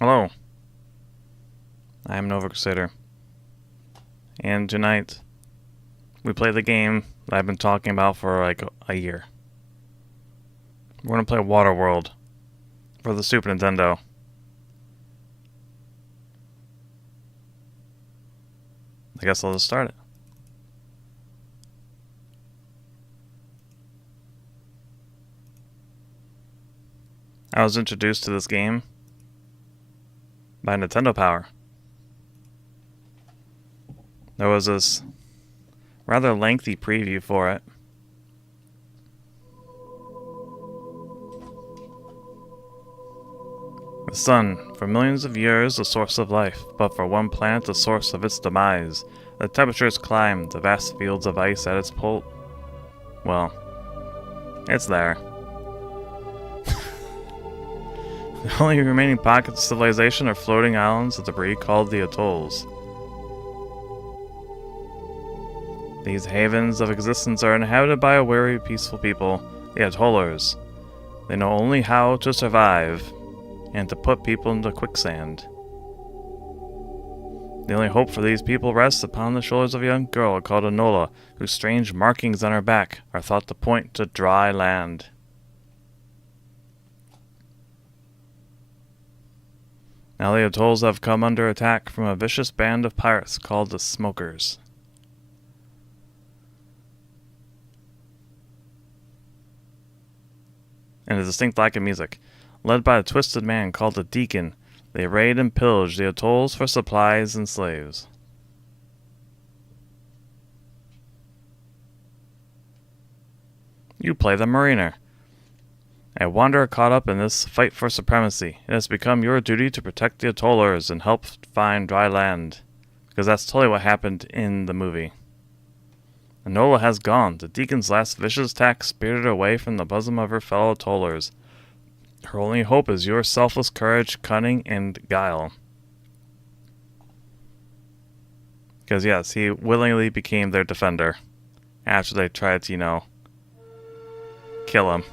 Hello, I am Nova Crusader, and tonight we play the game that I've been talking about for like a year. We're gonna play Waterworld for the Super Nintendo. I guess I'll just start it. I was introduced to this game by Nintendo Power. There was this rather lengthy preview for it. The sun, for millions of years, the source of life, but for one planet, the source of its demise. The temperatures climbed, the vast fields of ice at its pole. Well, it's there. The only remaining pockets of civilization are floating islands of debris called the atolls. These havens of existence are inhabited by a wary, peaceful people, the atollers. They know only how to survive and to put people into quicksand. The only hope for these people rests upon the shoulders of a young girl called Enola, whose strange markings on her back are thought to point to dry land. Now the atolls have come under attack from a vicious band of pirates called the Smokers. And a distinct lack of music. Led by a twisted man called the Deacon, they raid and pillage the atolls for supplies and slaves. You play the Mariner. A wanderer caught up in this fight for supremacy. It has become your duty to protect the atollers and help find dry land. Because that's totally what happened in the movie. Enola has gone. The Deacon's last vicious attack spirited her away from the bosom of her fellow atollers. Her only hope is your selfless courage, cunning, and guile. Because yes, he willingly became their defender. After they tried to, kill him.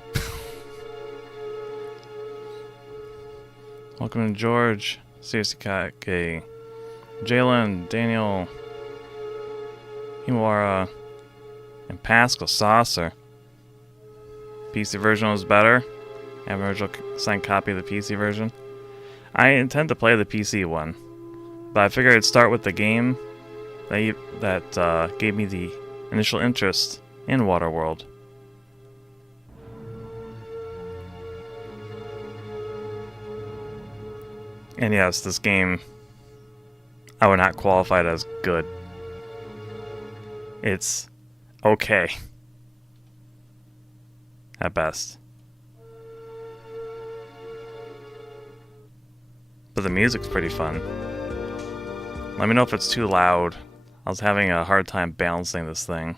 Welcome to George, Sirikake, Jalen, Daniel, Himawara, and Pascal Saucer. PC version was better. I have an original signed copy of the PC version. I intend to play the PC one, but I figured I'd start with the game that gave me the initial interest in Waterworld. And yes, this game, I would not qualify it as good. It's okay. At best. But the music's pretty fun. Let me know if it's too loud. I was having a hard time balancing this thing.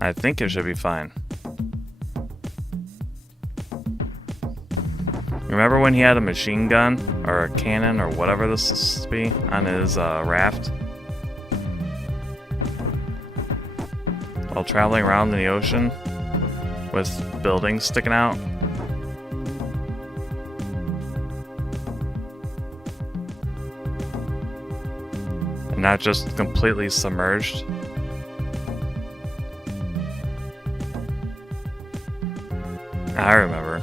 I think it should be fine. Remember when he had a machine gun, or a cannon, or whatever this is supposed to be, on his raft? While traveling around in the ocean, with buildings sticking out? And not just completely submerged? I remember.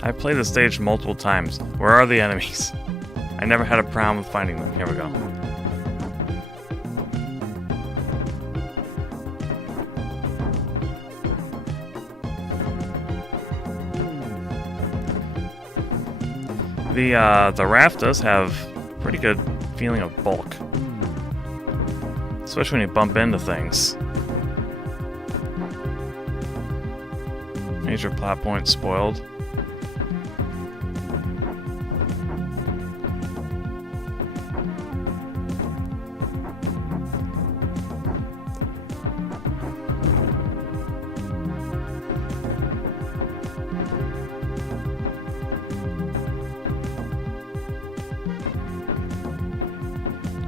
I played the stage multiple times. Where are the enemies? I never had a problem with finding them. Here we go. The raft does have pretty good feeling of bulk. Especially when you bump into things. Major plot point spoiled.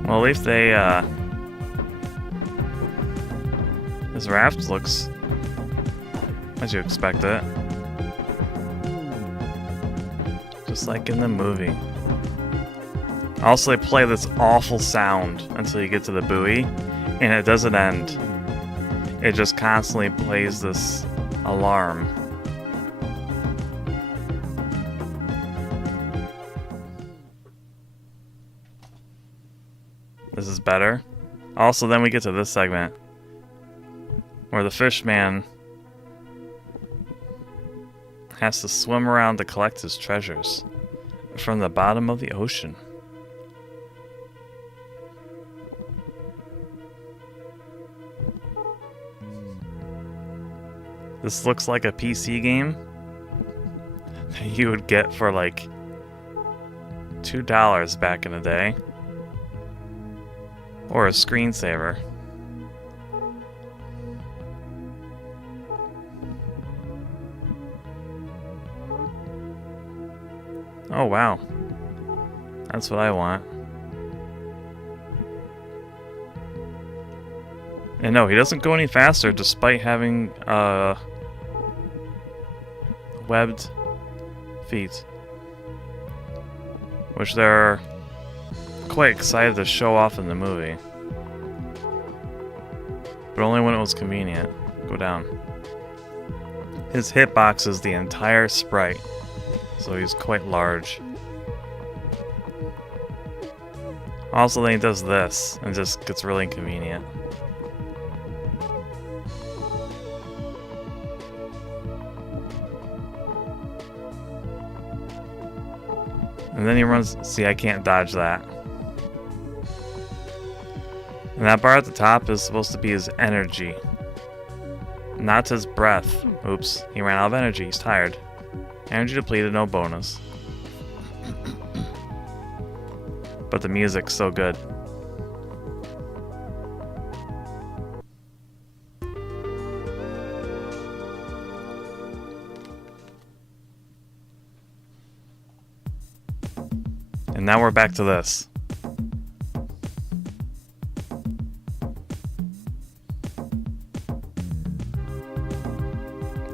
Well, at least they, this raft looks As you expect it. Just like in the movie. Also, they play this awful sound until you get to the buoy, and it doesn't end. It just constantly plays this alarm. This is better. Also, then we get to this segment where the fish man has to swim around to collect his treasures from the bottom of the ocean. This looks like a PC game that you would get for like $2 back in the day. Or a screensaver. Oh wow. That's what I want. And no, he doesn't go any faster despite having webbed feet. Which they're quite excited to show off in the movie. But only when it was convenient. Go down. His hitbox is the entire sprite, so he's quite large. Also, then he does this, and just gets really inconvenient. And then he runs... See, I can't dodge that. And that bar at the top is supposed to be his energy. Not his breath. Oops, he ran out of energy. He's tired. Energy depleted, no bonus. But the music's so good. And now we're back to this.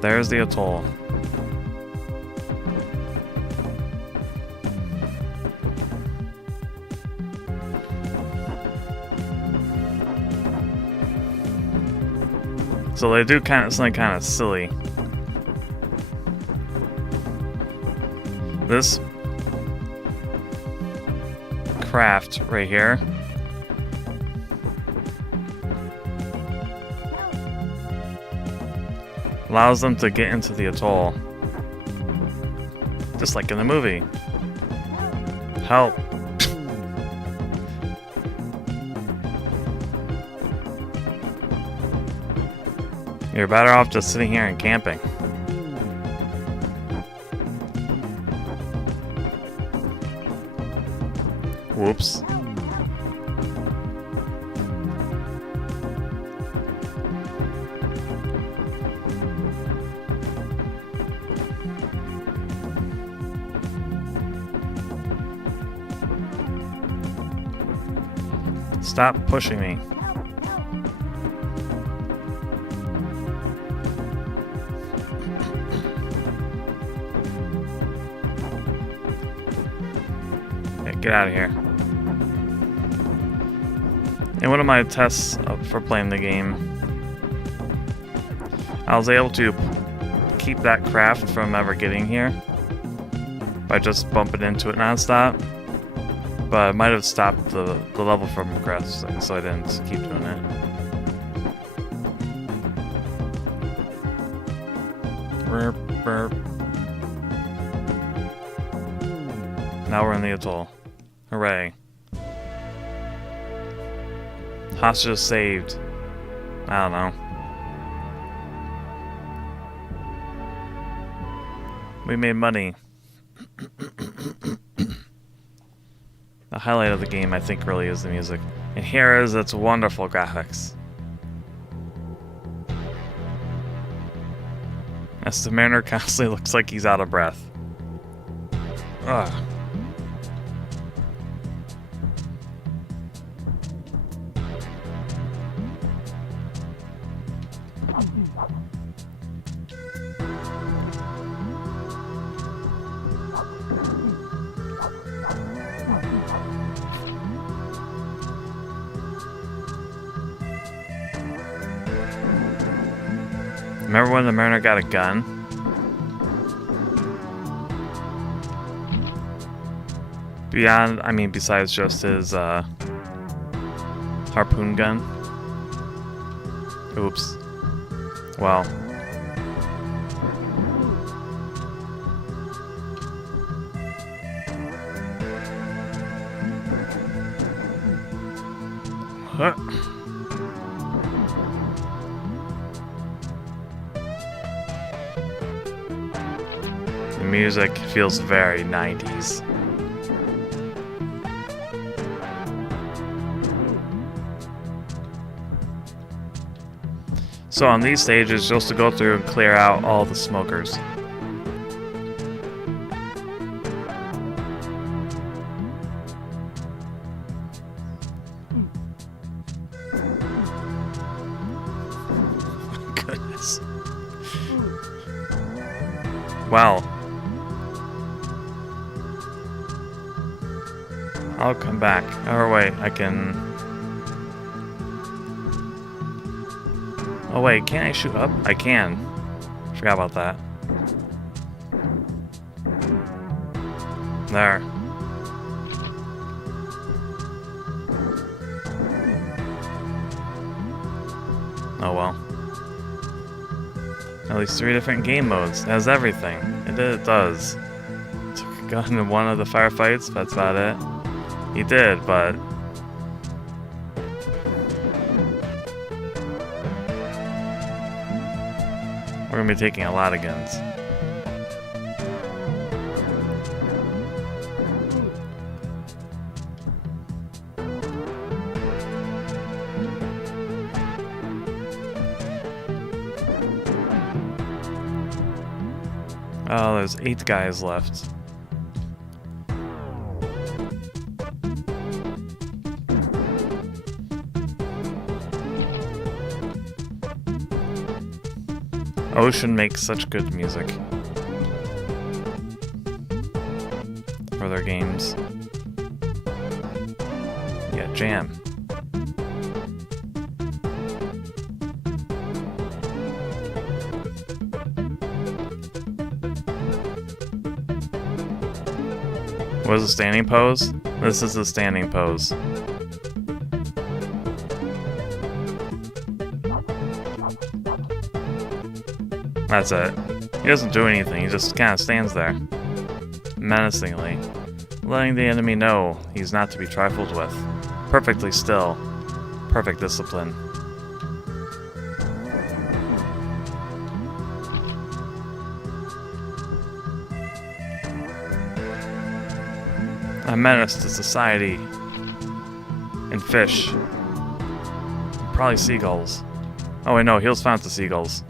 There's the atoll. So they do something kind of silly. This craft right here allows them to get into the atoll. Just like in the movie. Help. You're better off just sitting here and camping. Whoops. Stop pushing me. Okay, get out of here. In one of my tests for playing the game, I was able to keep that craft from ever getting here by just bumping into it nonstop. But I might have stopped the level from progressing, so I didn't keep doing it. Burp, burp. Now we're in the atoll. Hooray. Hostage saved. I don't know. We made money. The highlight of the game, I think, really is the music. And here is its wonderful graphics. As the mariner constantly looks like he's out of breath. Ugh. Remember when the Mariner got a gun? Besides just his harpoon gun. Oops. Well. Huh. The music feels very 90s. So on these stages, just to go through and clear out all the smokers. Goodness. Wow. I'll come back. Or wait, I can... Oh wait, can't I shoot up? I can. Forgot about that. There. Oh well. At least 3 different game modes. It has everything. It does. Took a gun in one of the firefights, that's about it. He did, but... we're gonna be taking a lot of guns. Oh, there's 8 guys left. Ocean makes such good music for their games. Yeah, Jam. What is the standing pose? This is the standing pose. That's it. He doesn't do anything, he just kind of stands there, menacingly, letting the enemy know he's not to be trifled with. Perfectly still. Perfect discipline. A menace to society and fish. Probably seagulls. Oh wait, no, he'll found the seagulls.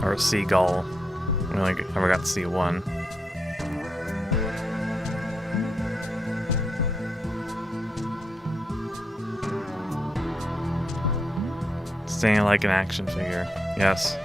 Or a seagull. We only ever got to see one. Staying like an action figure. Yes.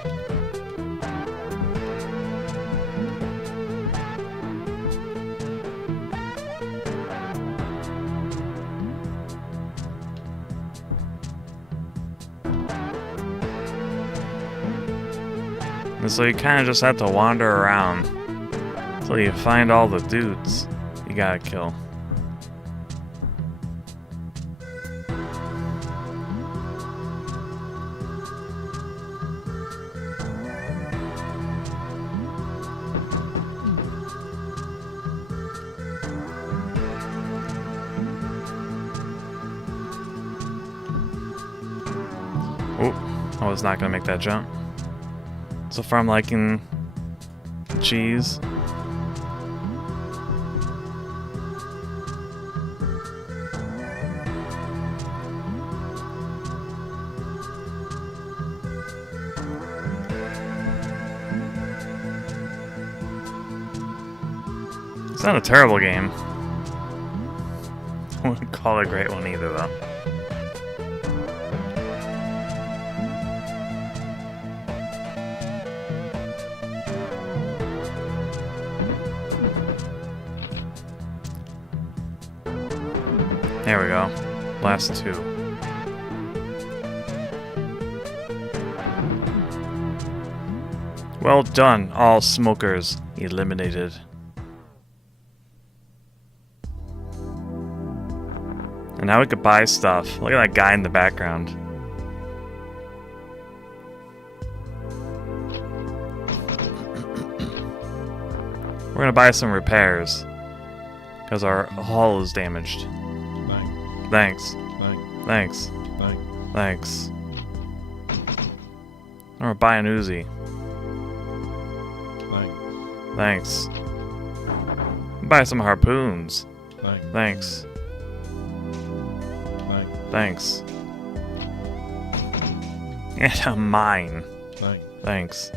And so you kind of just have to wander around until you find all the dudes you gotta kill. Oh, I was not gonna make that jump. So far I'm liking the cheese. It's not a terrible game. I wouldn't call it a great one either though. There we go. Last two. Well done, all smokers eliminated. And now we could buy stuff. Look at that guy in the background. We're gonna buy some repairs. Because our hull is damaged. Thanks. Thanks. Thanks. I'm gonna buy an Uzi. Thanks. Buy some harpoons. Thanks. Thanks. And a mine. Thanks.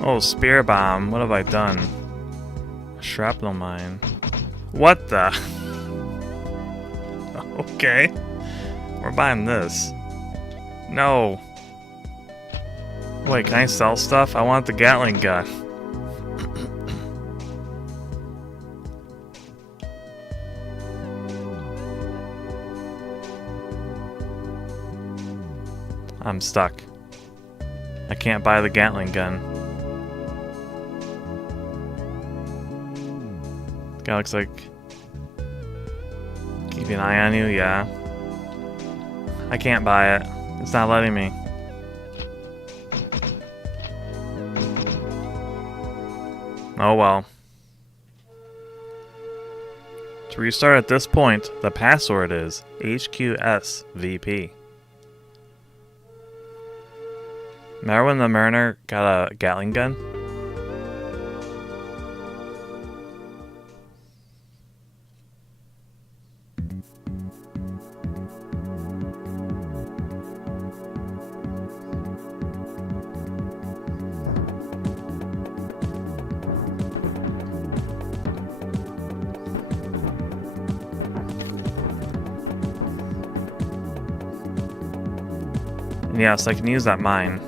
Oh, spear bomb. What have I done? Shrapnel mine. What the? Okay. We're buying this. No. Wait, can I sell stuff? I want the Gatling gun. I'm stuck. I can't buy the Gatling gun. Guy looks like keeping an eye on you, yeah. I can't buy it. It's not letting me. Oh well. To restart at this point, the password is HQSVP. Remember when the Mariner got a Gatling gun? Yes, I can use that mine.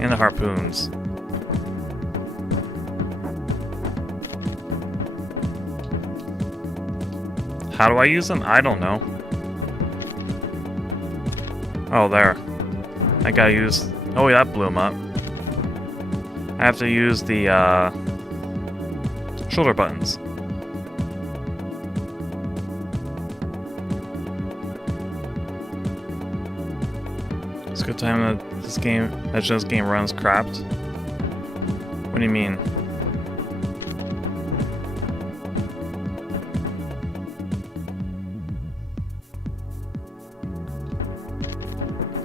And the harpoons. How do I use them? I don't know. Oh, there. I gotta use... Oh, yeah, that blew them up. I have to use the, shoulder buttons. It's a good time that this game runs crapped. What do you mean?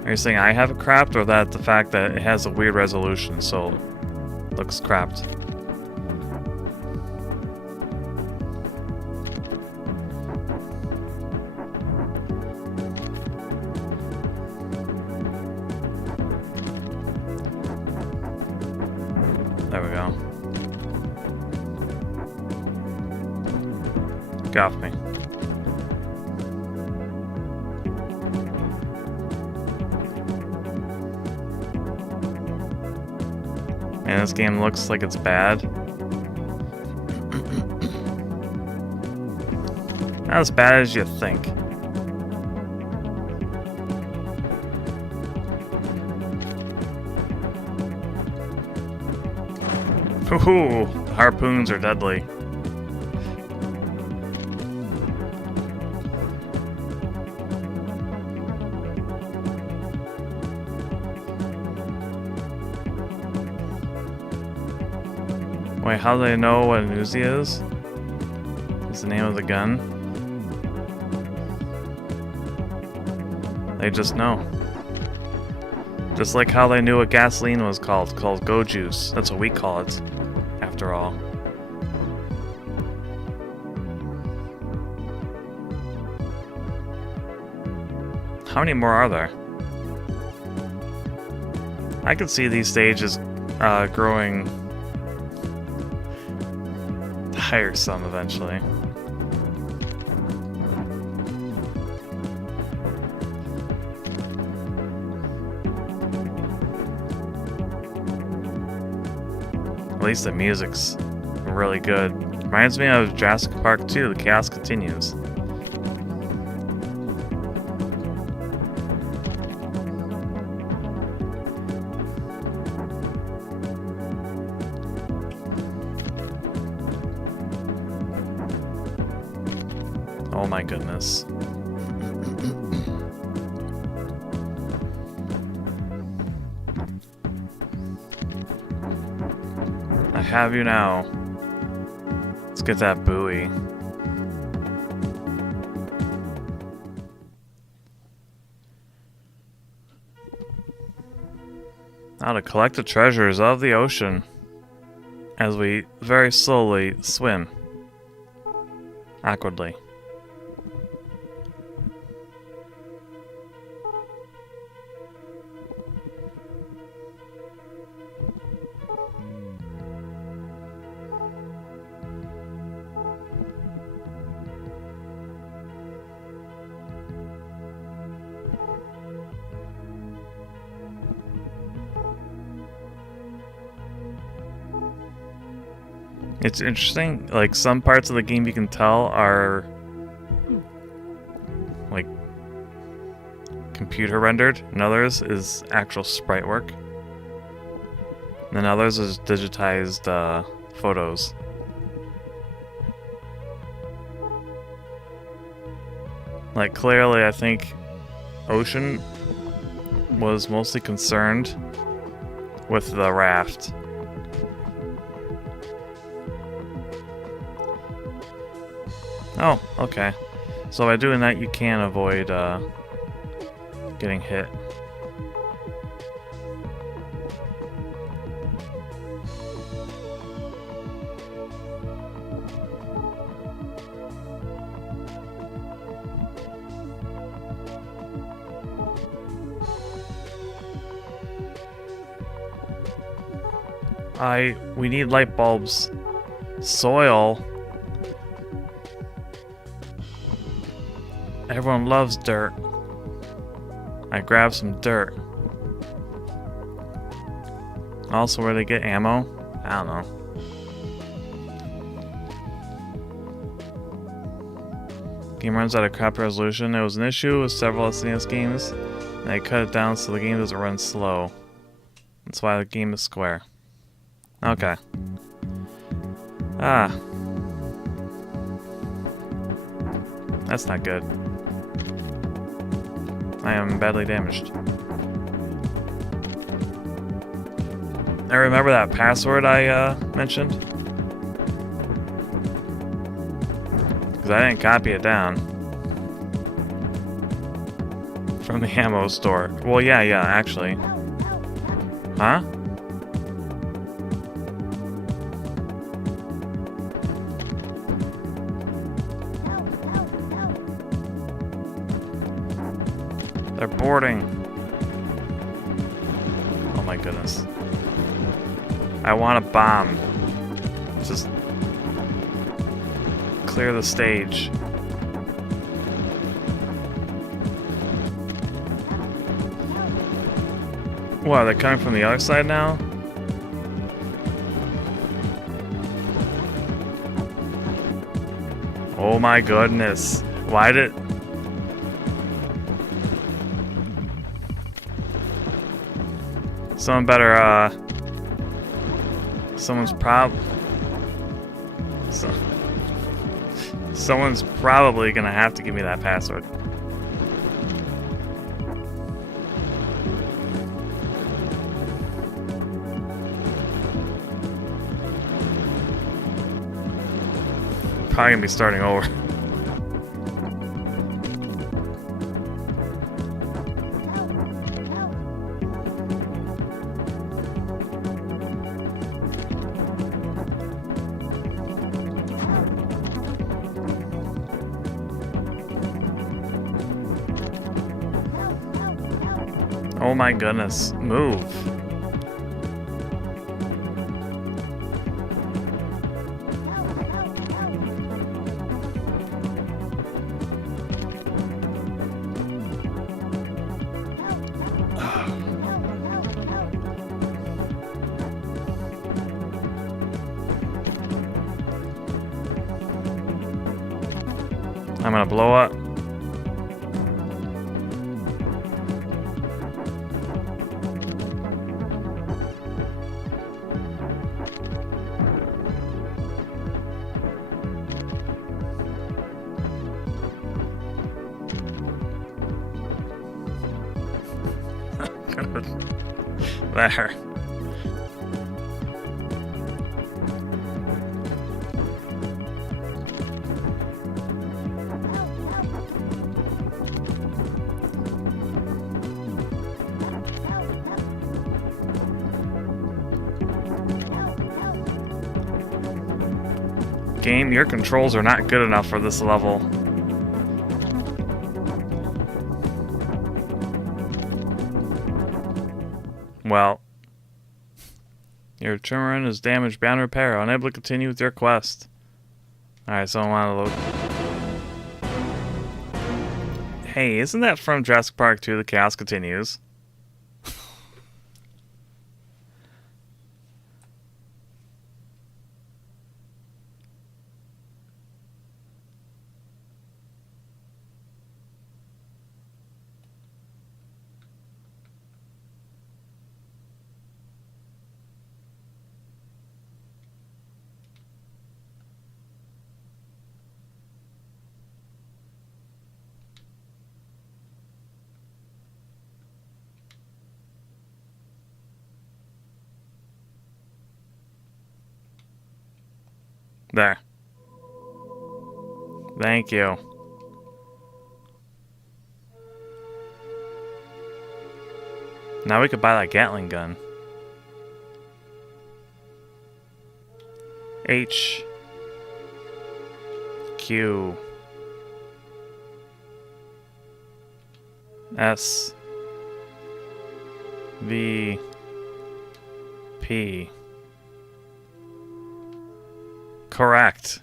Are you saying I have it crapped, or that the fact that it has a weird resolution, so it looks crapped? There we go. Get off me. Man, this game looks like it's bad. Not as bad as you think. Ooh, harpoons are deadly. Wait, how do they know what an Uzi is? What's the name of the gun? They just know. Just like how they knew what gasoline was called Go Juice. That's what we call it, after all. How many more are there? I could see these stages growing tiresome eventually. At least the music's really good. Reminds me of Jurassic Park 2, The Chaos Continues. Oh my goodness. I have you now. Let's get that buoy. Now to collect the treasures of the ocean as we very slowly swim awkwardly. It's interesting, like some parts of the game you can tell are like computer rendered, and others is actual sprite work. And then others is digitized photos. Like clearly I think Ocean was mostly concerned with the raft. Oh, okay. So by doing that, you can avoid getting hit. We need light bulbs. Soil. Everyone loves dirt. I grabbed some dirt. Also, where they get ammo? I don't know. Game runs at a crap resolution. It was an issue with several SNES games, and I cut it down so the game doesn't run slow. That's why the game is square. Okay. Ah. That's not good. I am badly damaged. I remember that password I mentioned. Because I didn't copy it down. From the ammo store. Well, yeah, actually. Huh? They're boarding. Oh my goodness. I want a bomb. Just clear the stage. What, they're coming from the other side now? Oh my goodness. Why did... Someone better, someone's probably gonna have to give me that password. Probably gonna be starting over. Oh my goodness, move. I'm gonna blow up. There. Game, your controls are not good enough for this level. Well, your trimmer is damaged beyond repair. Unable to continue with your quest. Alright, so I want to load. Hey, isn't that from Jurassic Park 2, The Chaos Continues? There. Thank you. Now we could buy that Gatling gun. H. Q. S. V. P. Correct.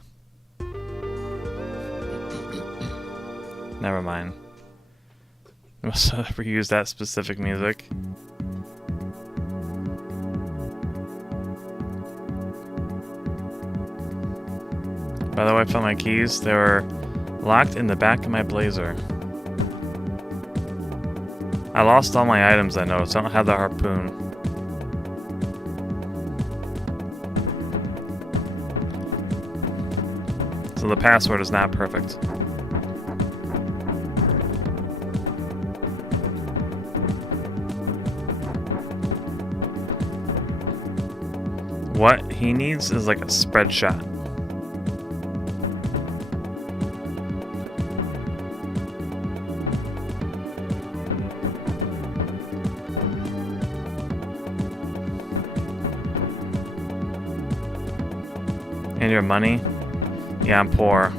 Never mind. Must have reused that specific music. By the way, I found my keys. They were locked in the back of my blazer. I lost all my items, I noticed. I don't have the harpoon. So the password is not perfect. What he needs is like a spread shot. And your money? Yeah, I'm poor.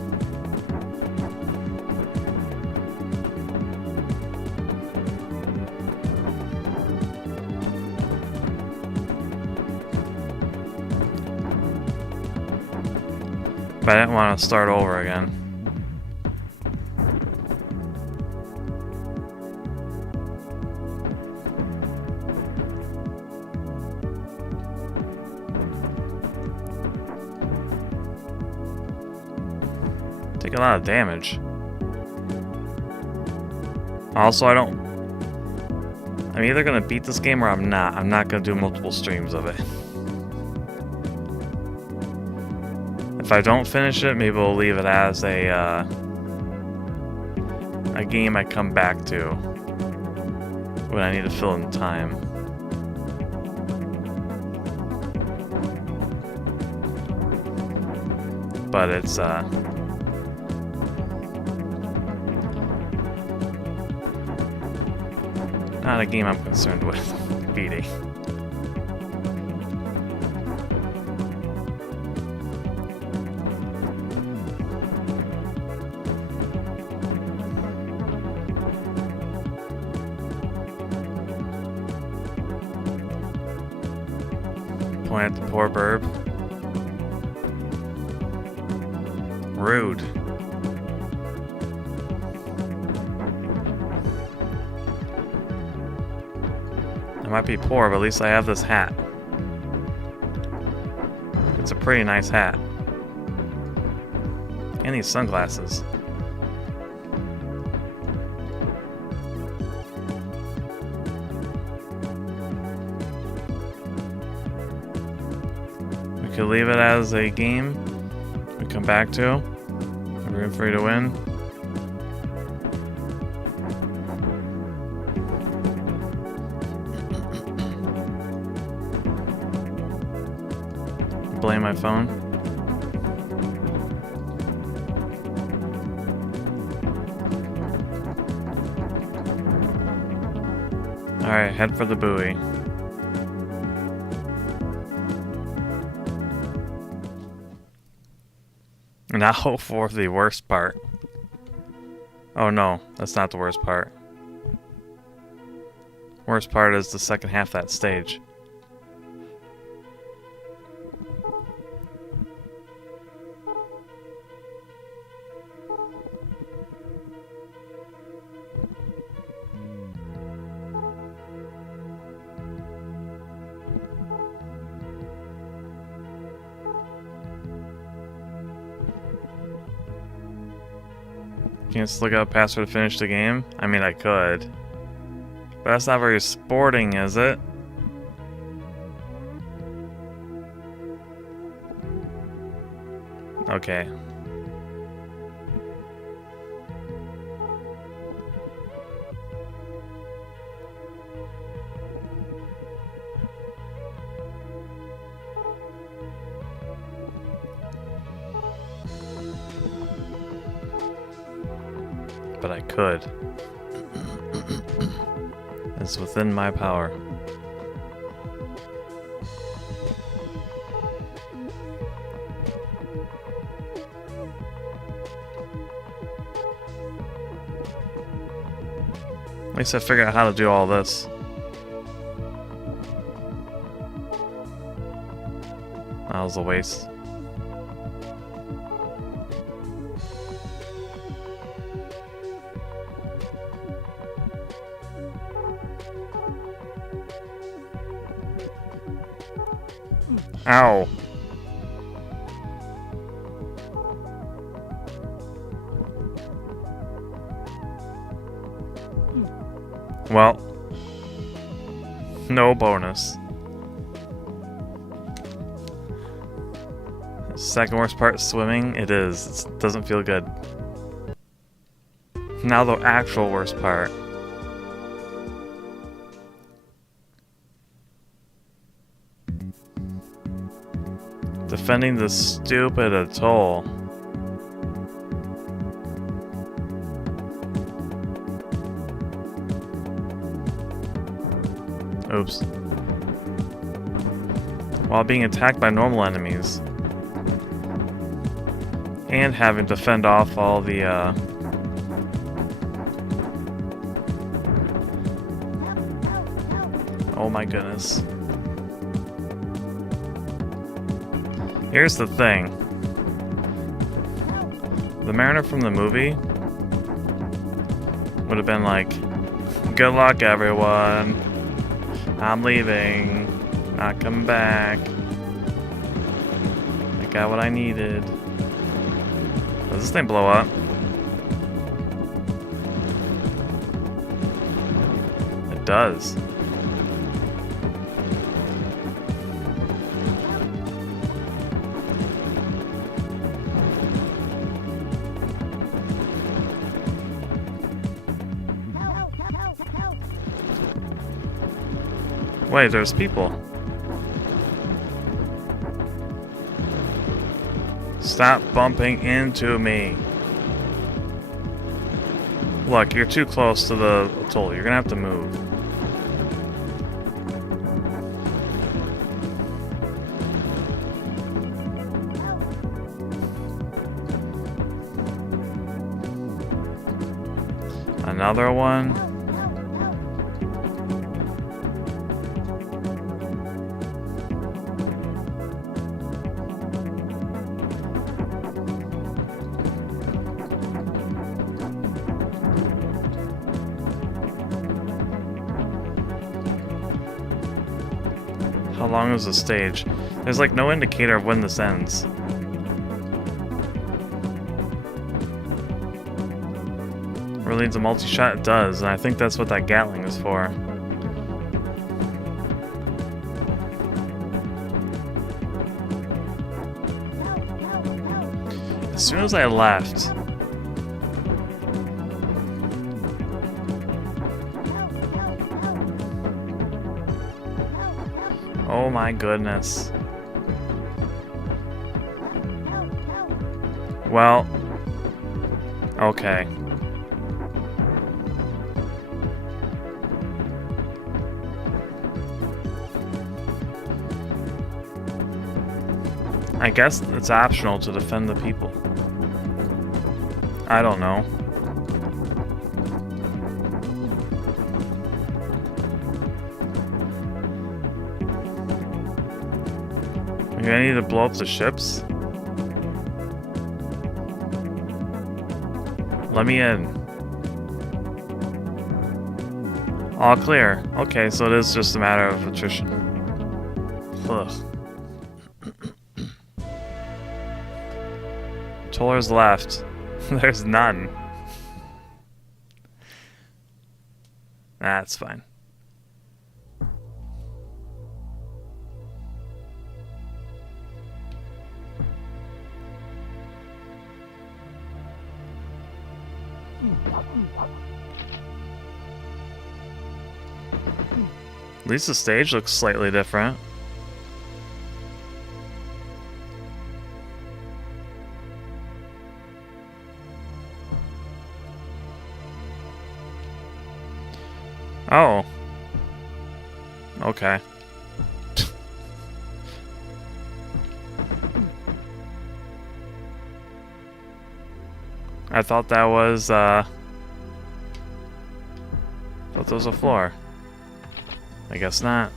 But I didn't want to start over again. Take a lot of damage. Also, I'm either gonna beat this game or I'm not. I'm not gonna do multiple streams of it. If I don't finish it, maybe we'll leave it as a game I come back to when I need to fill in time. But it's not a game I'm concerned with beating. Point at the poor burb. Rude. I might be poor, but at least I have this hat. It's a pretty nice hat. And these sunglasses. could leave it as a game we come back to. Room for you to win. Blame my phone. Alright, head for the buoy. Now for the worst part. Oh no, that's not the worst part. Worst part is the second half of that stage. Can't just look up a password to finish the game? I mean, I could. But that's not very sporting, is it? Okay. But I could. It's within my power. At least I figured out how to do all this. That was a waste. Ow. Well, no bonus. Second worst part, swimming. It is. It doesn't feel good. Now the actual worst part. Defending the stupid atoll. Oops. While being attacked by normal enemies. And having to fend off all the, oh my goodness. Here's the thing. The Mariner from the movie would have been like, good luck everyone. I'm leaving. Not coming back. I got what I needed. Does this thing blow up? It does. Wait, there's people. Stop bumping into me. Look, you're too close to the atoll. You're gonna have to move. Another one. How long is the stage? There's like no indicator of when this ends. Really needs a multi-shot? It does, and I think that's what that Gatling is for. As soon as I left. Oh my goodness. Well, okay. I guess it's optional to defend the people. I don't know. Maybe I need to blow up the ships? Let me in. All clear. Okay, so it is just a matter of attrition. Ugh. Tollers left. There's none. That's fine. At least the stage looks slightly different. Oh. Okay. I thought that was, thought there was a floor. I guess not.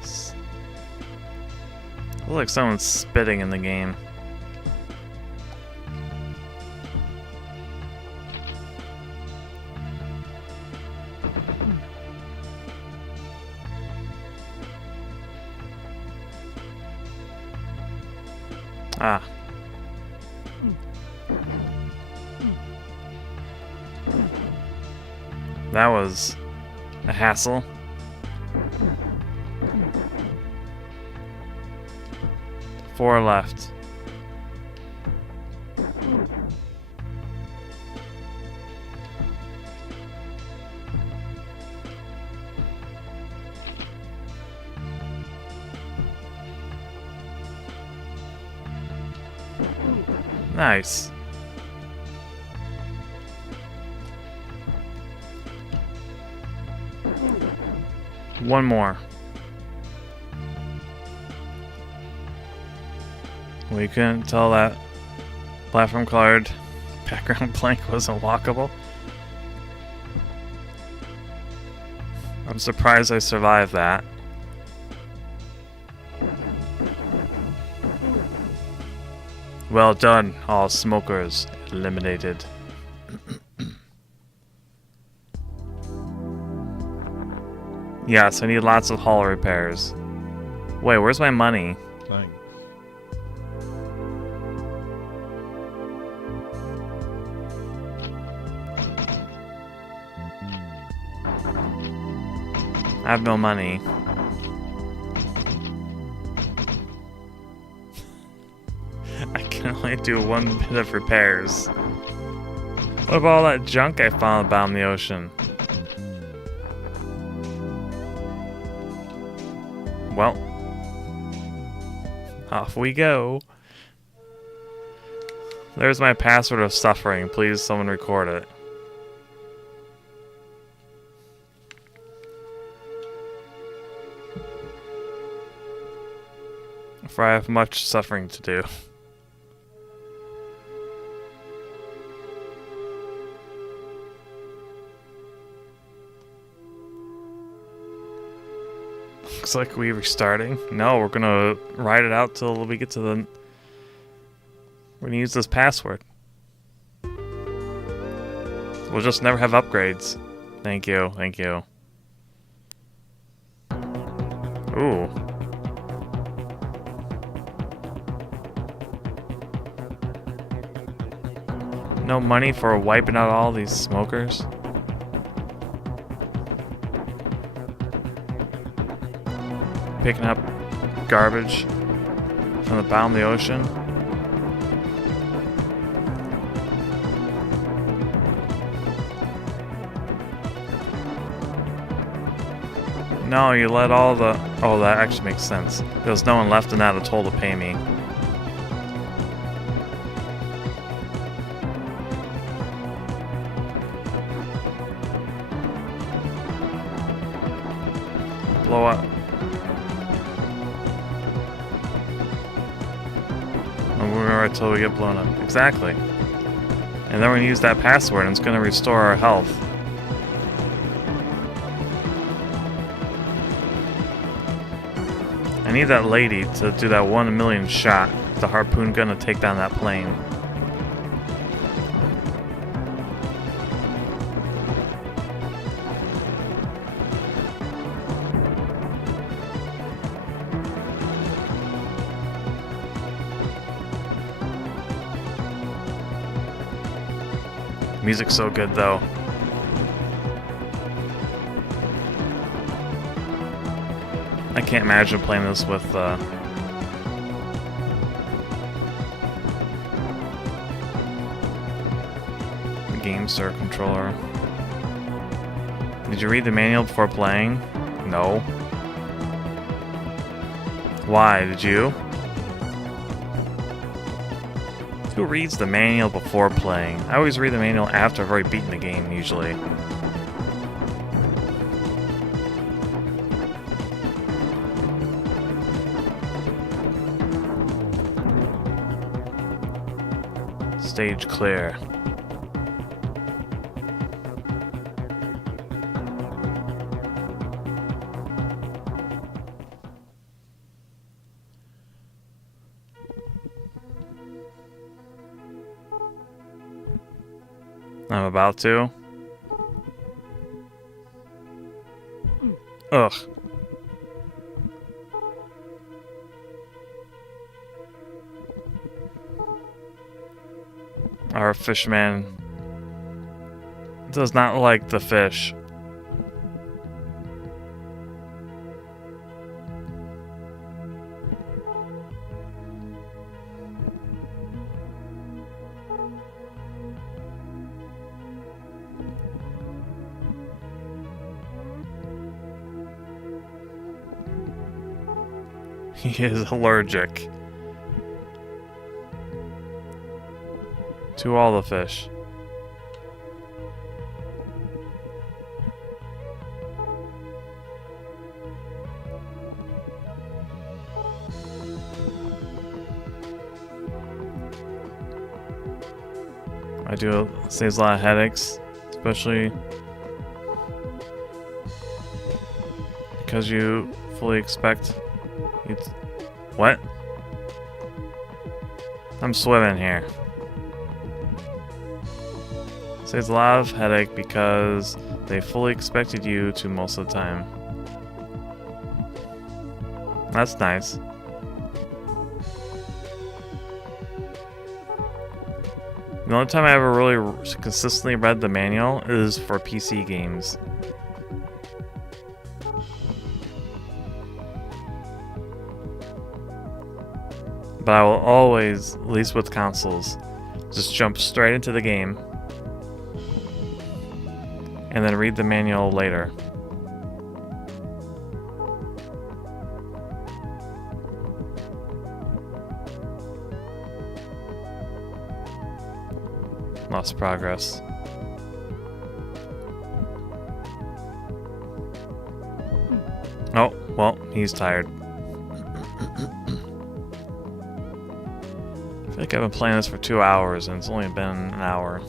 Looks like someone's spitting in the game. Ah. That was a hassle. Four left. Nice. One more. We couldn't tell that platform colored background blank wasn't walkable. I'm surprised I survived that. Well done, all smokers eliminated. Yes, I need lots of hull repairs. Wait, where's my money? Thanks. I have no money. I can only do one bit of repairs. What about all that junk I found down the ocean? Well, off we go. There's my password of suffering. Please, someone record it. For I have much suffering to do. Looks like we're restarting. No, we're gonna ride it out till we get to the... We're gonna use this password. We'll just never have upgrades. Thank you, thank you. Ooh. No money for wiping out all these smokers? picking up garbage from the bottom of the ocean. No, you let all the... Oh, that actually makes sense. There's no one left in that atoll to pay me. Blow up. And we're right till we get blown up. Exactly. And then we're gonna use that password and it's gonna restore our health. I need that lady to do that 1 in a million shot. The harpoon gun to take down that plane. Music's so good though. I can't imagine playing this with the GameStar controller. Did you read the manual before playing? No. Why? Did you? Who reads the manual before playing? I always read the manual after I've already beaten the game, usually. Stage clear. I'm about to. Ugh. Our fishman does not like the fish. He is allergic to all the fish. I do, saves a lot of headaches, especially because you fully expect it's what? I'm swimming here. Saves a lot of headache because they fully expected you to most of the time. That's nice. The only time I ever really consistently read the manual is for PC games. But I will always, at least with consoles, just jump straight into the game and then read the manual later. Lost progress. Oh, well, he's tired. I think I've been playing this for 2 hours and it's only been an hour.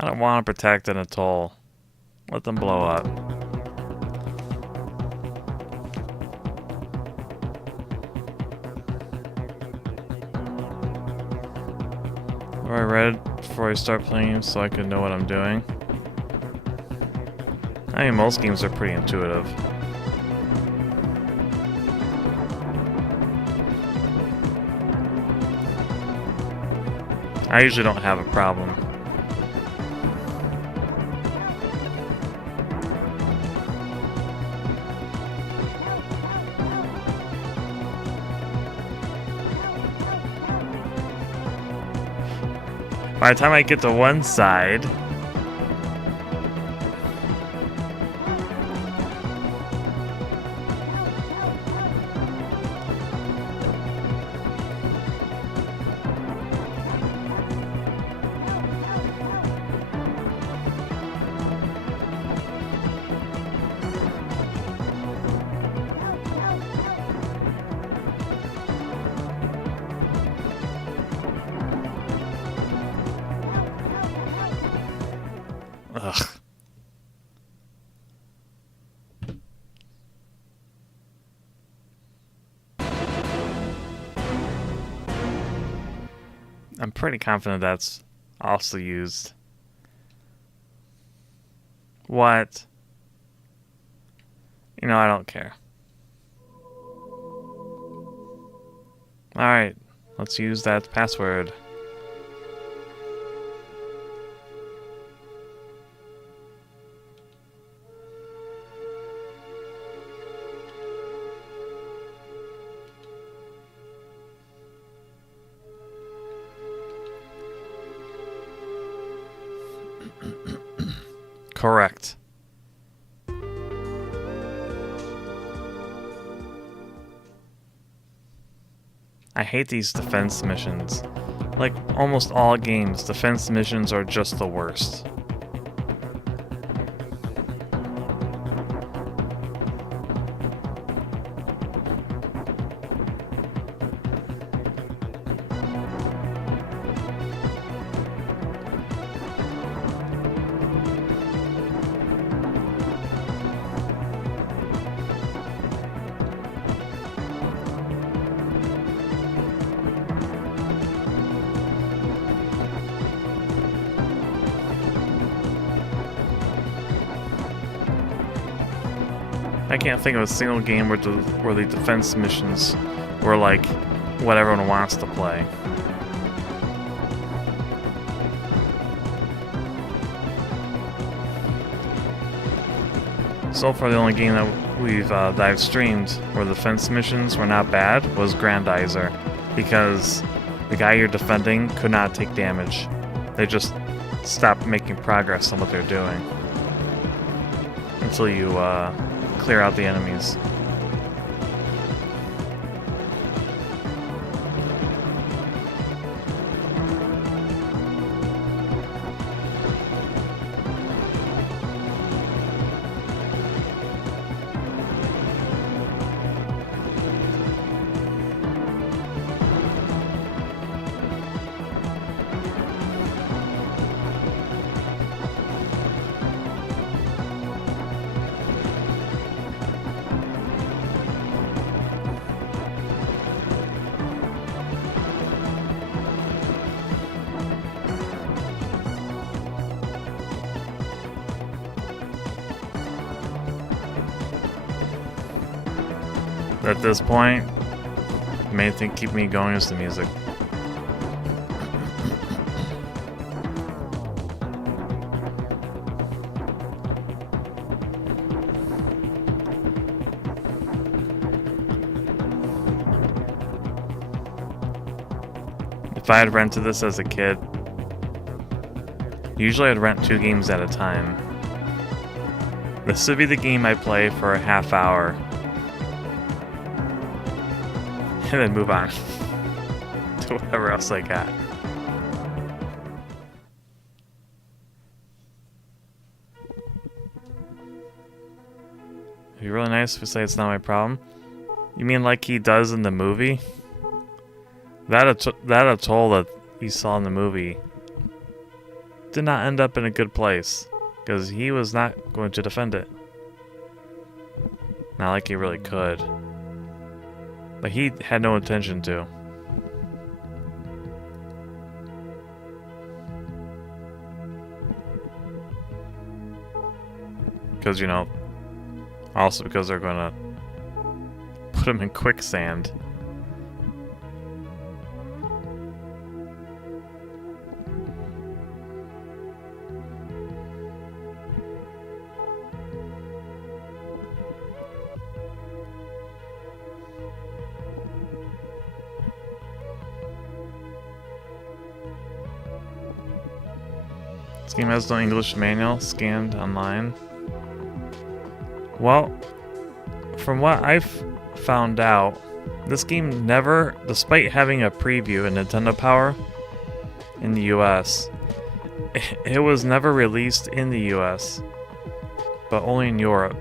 I don't want to protect an atoll. Let them blow up. I read before I start playing so I can know what I'm doing. I mean, most games are pretty intuitive. I usually don't have a problem. By the time I get to one side... Ugh. I'm pretty confident that's also used. What? You know, I don't care. Alright, let's use that password. Correct. I hate these defense missions. Like almost all games, defense missions are just the worst. I can't think of a single game where the defense missions were like what everyone wants to play. So far, the only game that I've streamed where the defense missions were not bad was Grandizer, because the guy you're defending could not take damage. They just stopped making progress on what they're doing until you clear out the enemies. At this point, the main thing keeping me going is the music. If I had rented this as a kid, usually I'd rent 2 games at a time. This would be the game I play for a half hour. And then move on to whatever else I got. It'd be really nice if we say it's not my problem. You mean like he does in the movie? That atoll that you saw in the movie did not end up in a good place, because he was not going to defend it. Not like he really could. But he had no intention to. Because, you know, also because they're gonna put him in quicksand. This game has no English manual, scanned online. Well, from what I've found out, this game never, despite having a preview in Nintendo Power in the US, it was never released in the US, but only in Europe.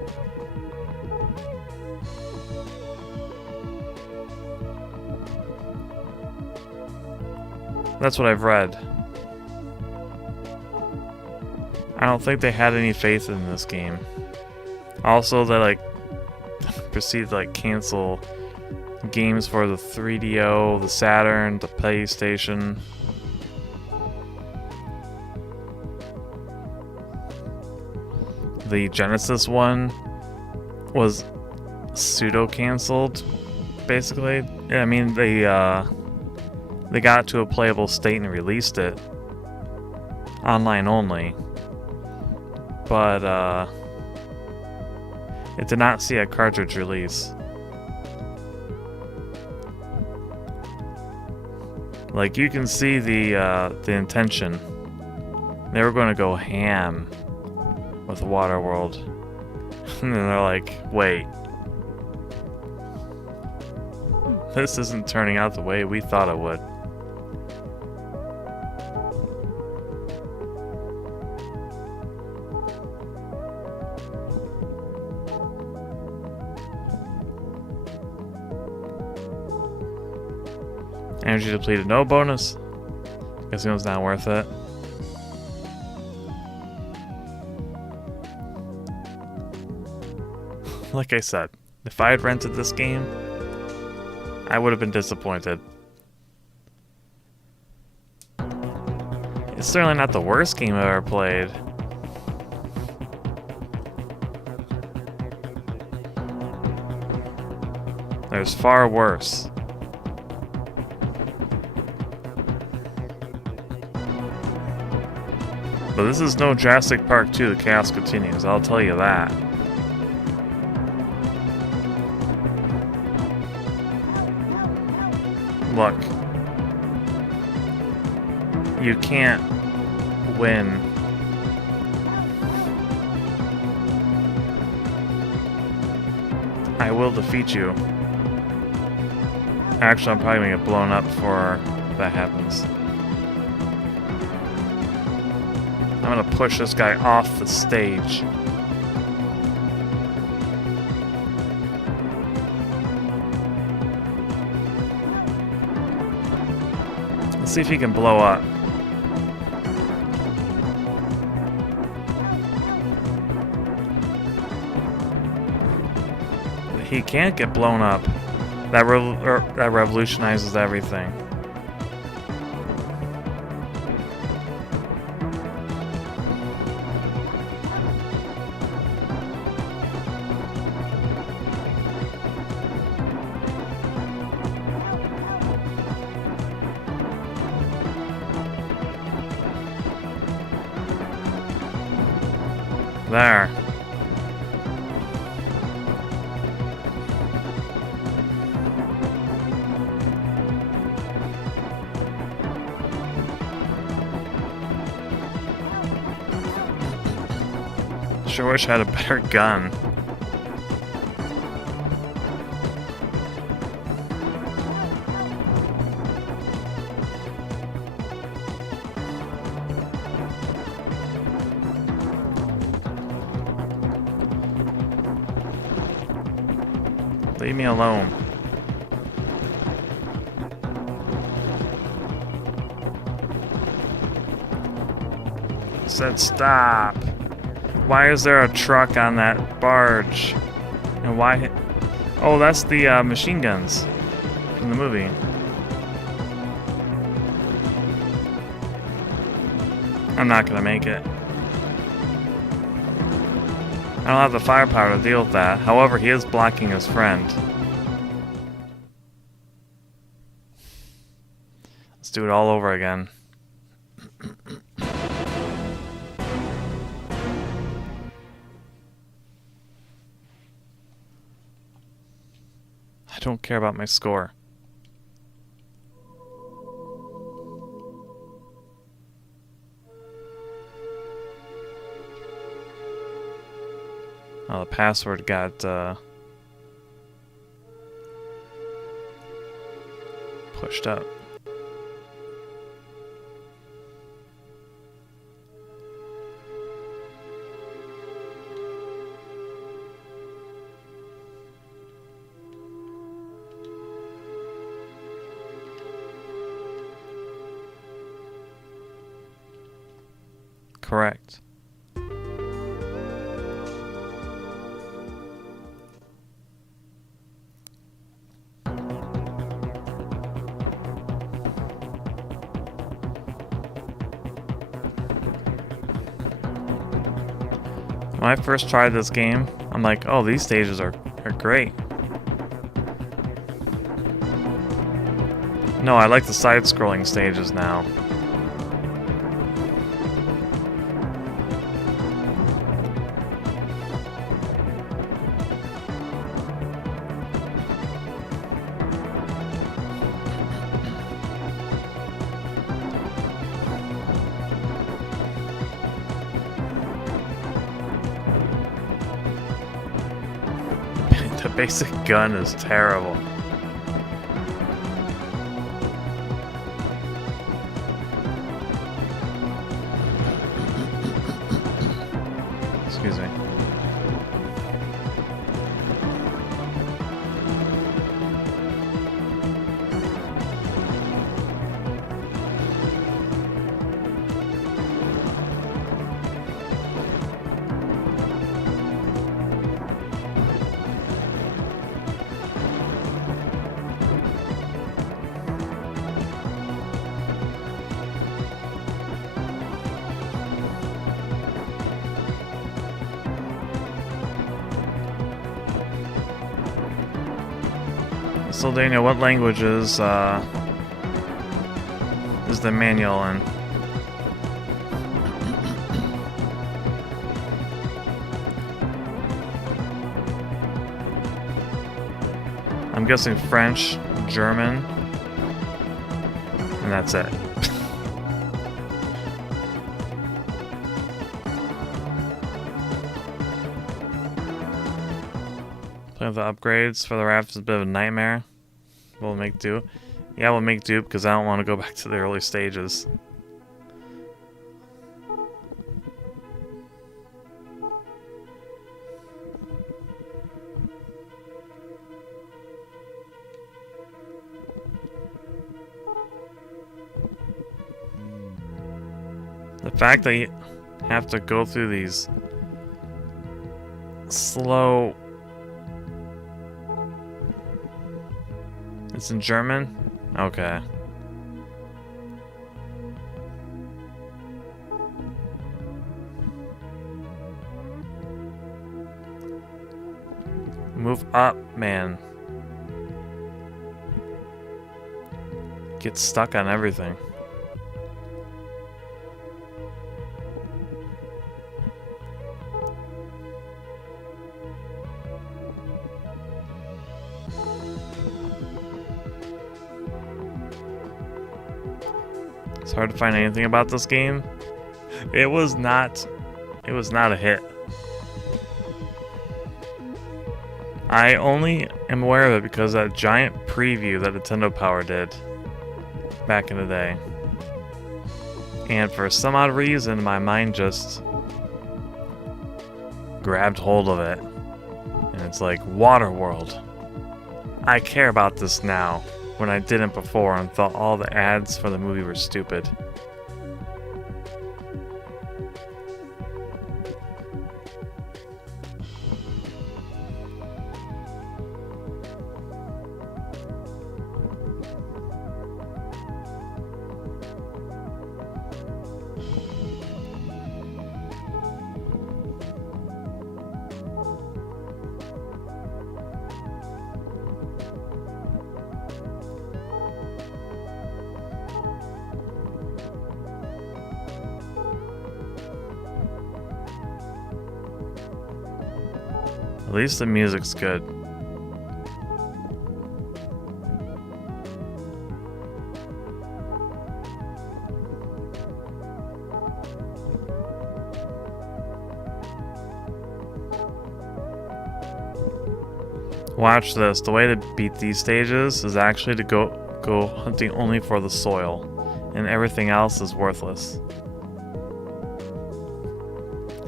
That's what I've read. I don't think they had any faith in this game. Also, they proceeded to cancel games for the 3DO, the Saturn, the PlayStation. The Genesis one was pseudo-canceled, basically. I mean, they got it to a playable state and released it online only, but it did not see a cartridge release. Like, you can see the intention. They were going to go ham with Waterworld, and then they're like, wait, this isn't turning out the way we thought it would. Energy depleted, no bonus. Guessing it was not worth it. Like I said, if I had rented this game, I would have been disappointed. It's certainly not the worst game I've ever played. There's far worse. But this is no Jurassic Park 2, The Chaos Continues, I'll tell you that. Look. You can't win. I will defeat you. Actually, I'm probably gonna get blown up before that happens. I'm gonna push this guy off the stage. Let's see if he can blow up. He can't get blown up. That revolutionizes everything. There. Sure wish I had a better gun. Leave me alone. Said stop. Why is there a truck on that barge? And why? Oh, that's the machine guns from the movie. I'm not gonna make it. I don't have the firepower to deal with that. However, he is blocking his friend. Let's do it all over again. I don't care about my score. Oh, the password got pushed up. Correct. When I first tried this game, I'm like, oh, these stages are great. No, I like the side-scrolling stages now. The basic gun is terrible. Excuse me. So Daniel, what language is the manual in? I'm guessing French, German, and that's it. Playing with the upgrades for the raft is a bit of a nightmare. We'll make do. Yeah, we'll make do because I don't want to go back to the early stages. The fact that you have to go through these slow... It's in German? Okay. Move up, man. Get stuck on everything. It's hard to find anything about this game. It was not a hit. I only am aware of it because of that giant preview that Nintendo Power did back in the day. And for some odd reason, my mind just grabbed hold of it. And it's like, Waterworld. I care about this now, when I didn't before and thought all the ads for the movie were stupid. At least the music's good. Watch this. The way to beat these stages is actually to go hunting only for the soil, and everything else is worthless.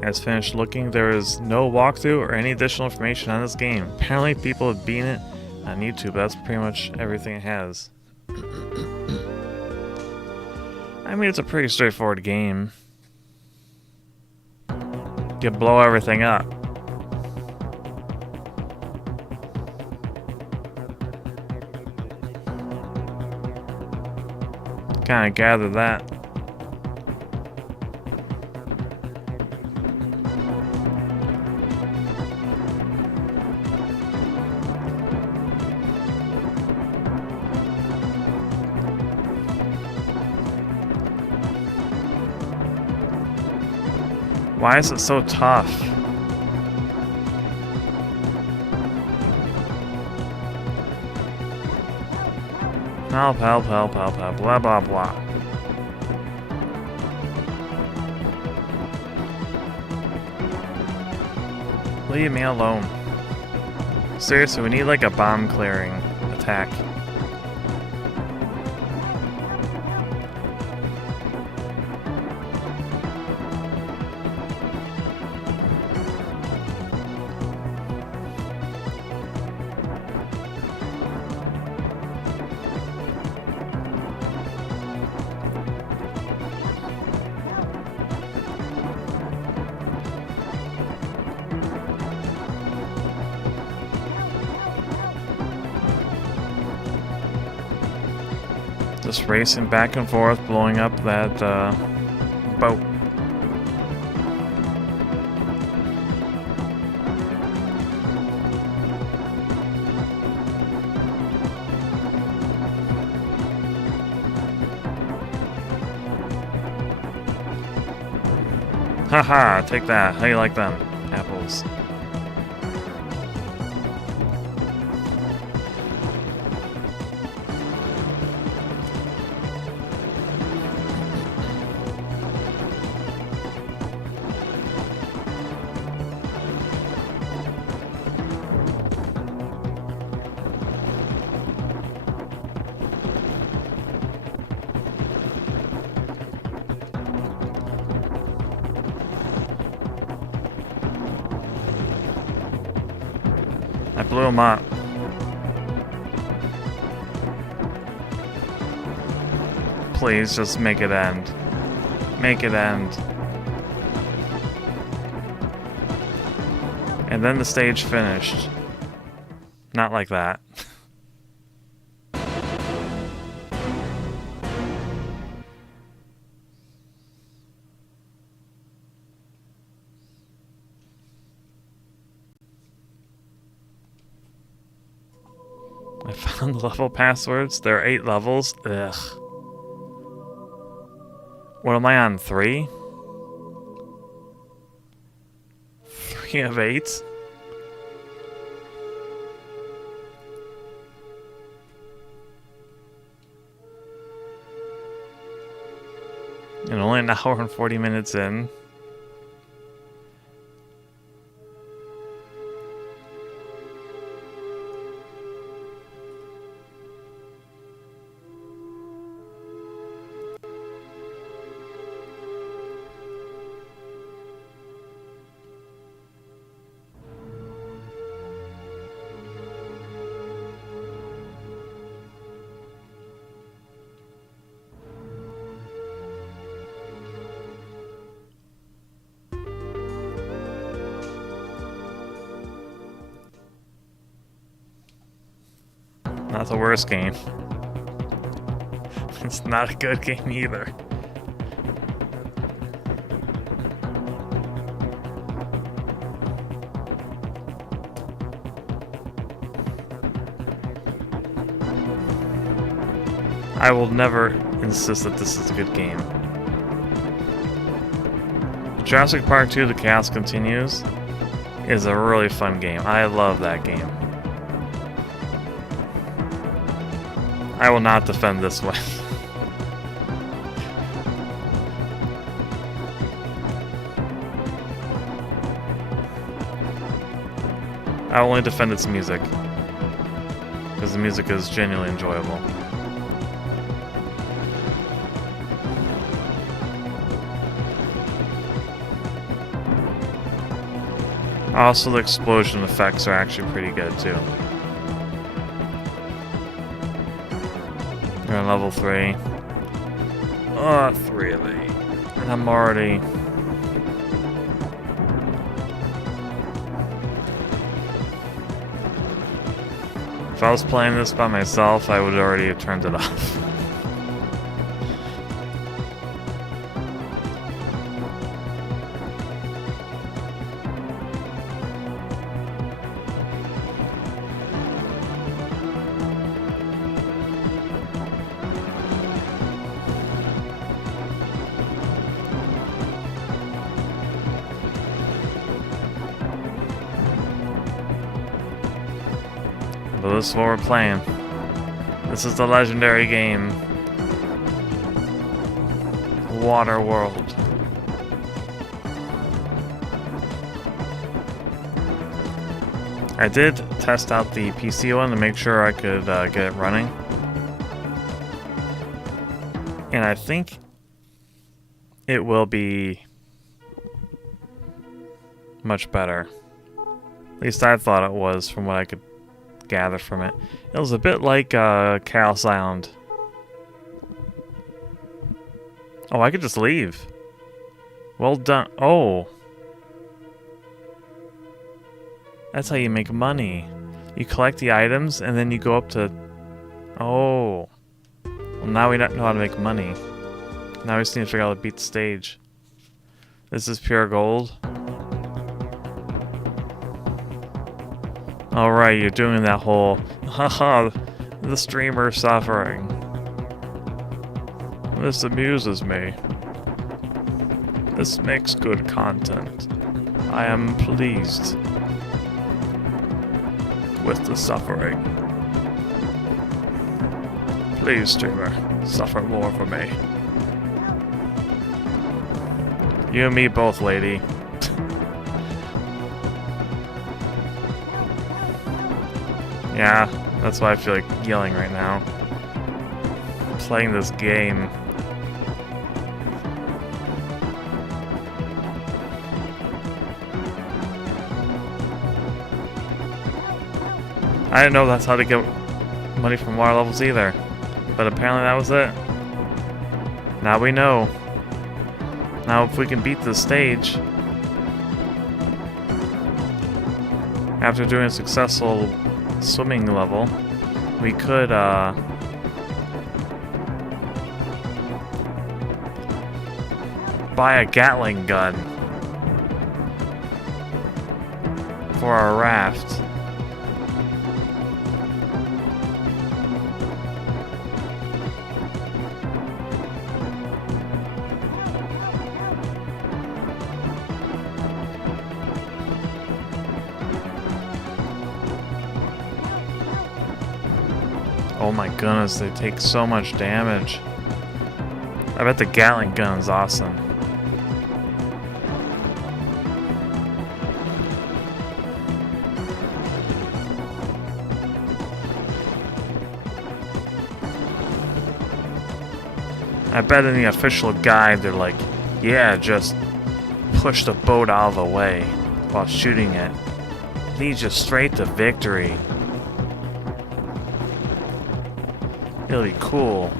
As finished looking, there is no walkthrough or any additional information on this game. Apparently people have beaten it on YouTube. That's pretty much everything it has. I mean, it's a pretty straightforward game. You blow everything up. Kinda gathered that. Why is it so tough? Help, help, help, help, help, blah, blah, blah. Leave me alone. Seriously, we need like a bomb clearing attack. Just racing back and forth, blowing up that boat. Haha, take that. How do you like them? Apples. I blew him up. Please, just make it end. Make it end. And then the stage finished. Not like that. I found the level passwords. There are 8 levels. Ugh. What am I on? 3? 3 of 8? And only an hour and 40 minutes in. Not the worst game. It's not a good game either. I will never insist that this is a good game. Jurassic Park 2: The Chaos Continues is a really fun game. I love that game. I will not defend this one. I will only defend its music. because the music is genuinely enjoyable. Also, the explosion effects are actually pretty good too. We're on level 3. Oh, 3 of 8. And I'm already... If I was playing this by myself, I would already have turned it off. But this is what we're playing. This is the legendary game, Waterworld. I did test out the PC one to make sure I could get it running. And I think it will be much better. At least I thought it was from what I could gather from it. It was a bit like Chaos Island. Oh, I could just leave. Well done. Oh. That's how you make money. You collect the items and then you go up to... Oh. Well, now we don't know how to make money. Now we just need to figure out how to beat the stage. This is pure gold. Alright, you're doing that whole, haha, the streamer suffering. This amuses me. This makes good content. I am pleased with the suffering. Please, streamer, suffer more for me. You and me both, lady. Yeah, that's why I feel like yelling right now. Playing this game. I didn't know that's how to get money from water levels either. But apparently that was it. Now we know. Now if we can beat this stage, after doing a successful swimming level, we could buy a Gatling gun for our raft. Oh my goodness, they take so much damage. I bet the Gatling gun is awesome. I bet in the official guide they're like, yeah, just push the boat out of the way while shooting it. Leads you straight to victory. It'll be cool.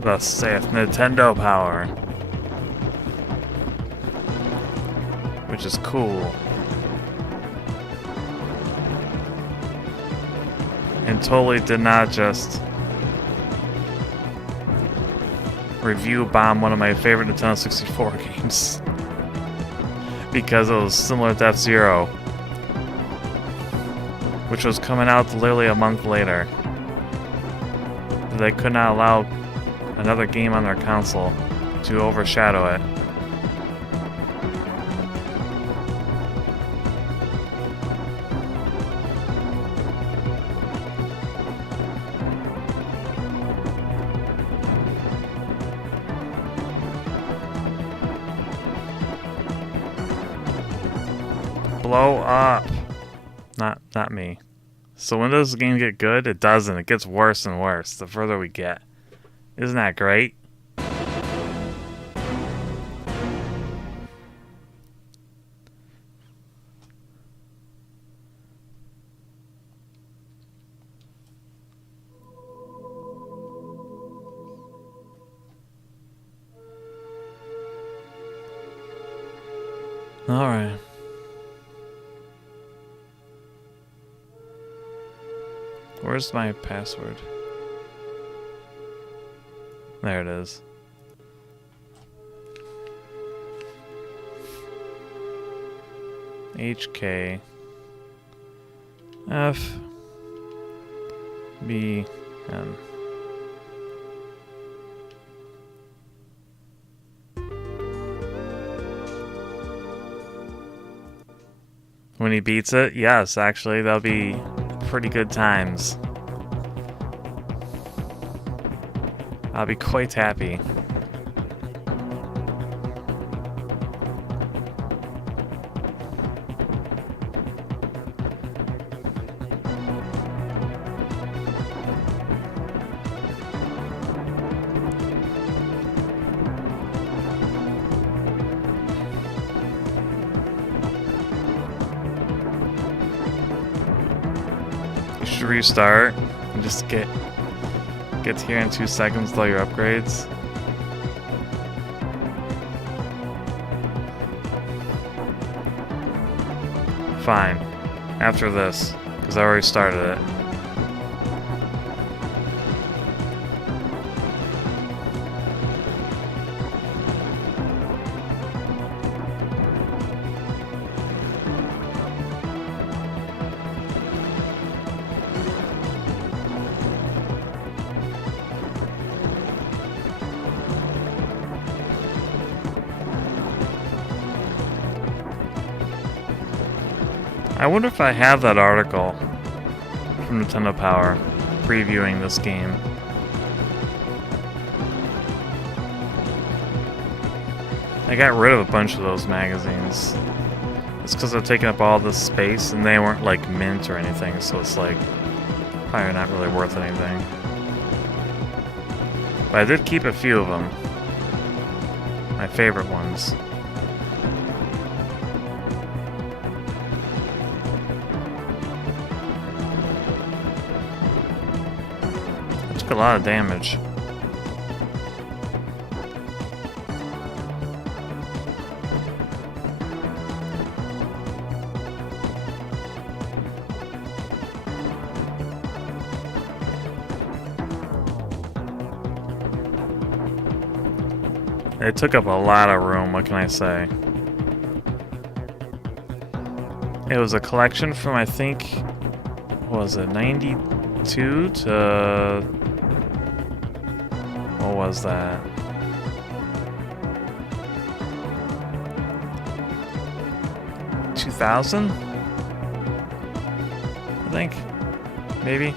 Thus saith Nintendo power. Which is cool. And totally did not just review bomb one of my favorite Nintendo 64 games. Because it was similar to F-Zero, which was coming out literally a month later. They could not allow another game on their console to overshadow it. blow up. Not me. So when does the game get good? It doesn't. It gets worse and worse the further we get. Isn't that great? Alright. Where's my password? There it is. HK F B N. When he beats it, yes, actually, that'll be pretty good times. I'll be quite happy. Restart and just get here in 2 seconds with all your upgrades. Fine. After this, because I already started it. I wonder if I have that article from Nintendo Power previewing this game. I got rid of a bunch of those magazines. It's because they're taking up all this space and they weren't like mint or anything, so it's like probably not really worth anything. But I did keep a few of them. My favorite ones. A lot of damage. It took up a lot of room, what can I say? It was a collection from, I think, what was it, 92 to... what was that? 2000? I think. Maybe.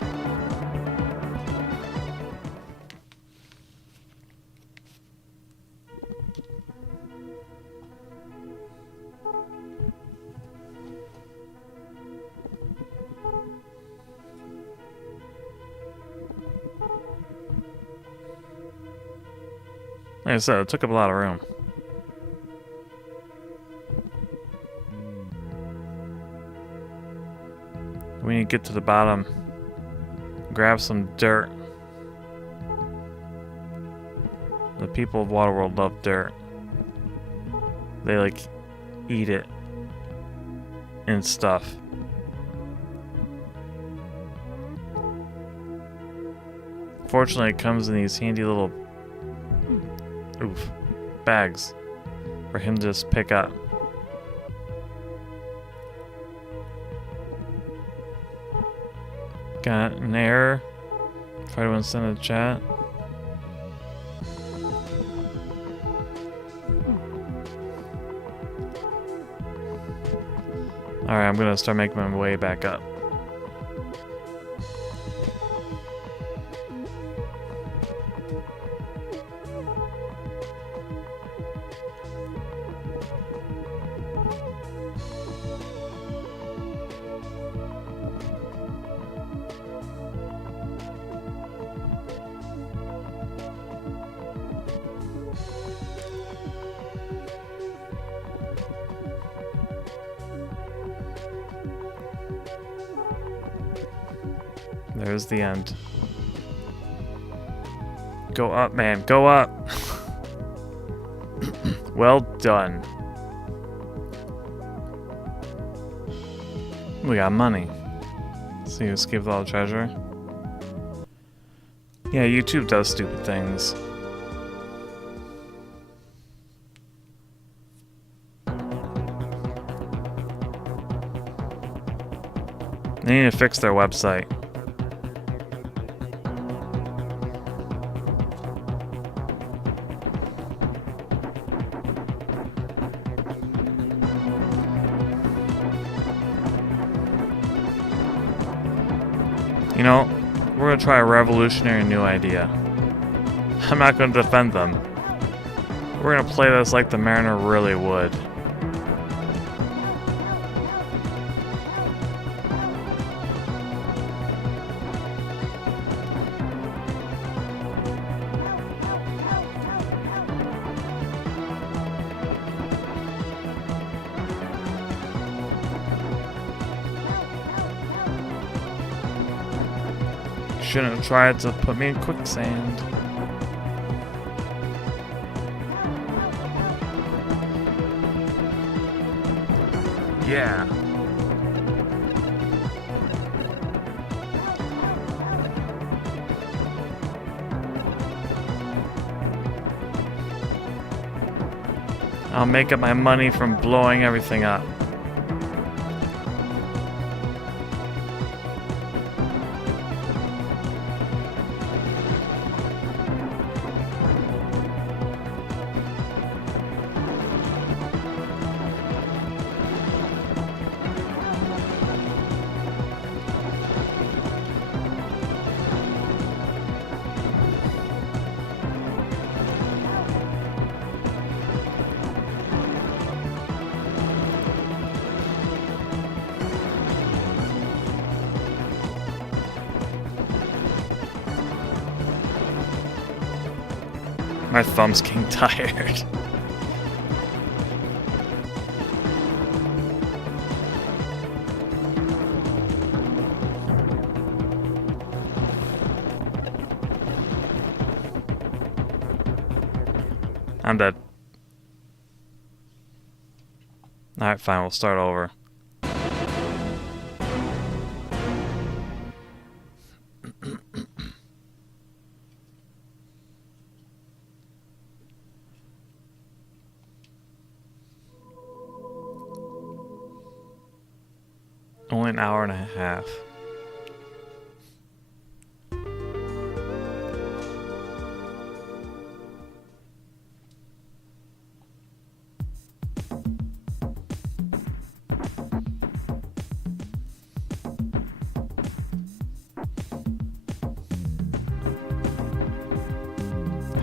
Like I said, it took up a lot of room. We need to get to the bottom. Grab some dirt. The people of Waterworld love dirt. They like eat it and stuff. Fortunately, it comes in these handy little bags for him to just pick up. Got an error. Try to send a chat. Alright, I'm gonna start making my way back up. There's the end. Go up, man. Go up. Well done. We got money. So you escaped all the treasure? Yeah, YouTube does stupid things. They need to fix their website. You know, we're gonna try a revolutionary new idea. I'm not gonna defend them. We're gonna play this like the Mariner really would. Shouldn't have tried to put me in quicksand. Yeah. I'll make up my money from blowing everything up. My thumb's getting tired. I'm dead. Alright, fine, we'll start over. Only an hour and a half.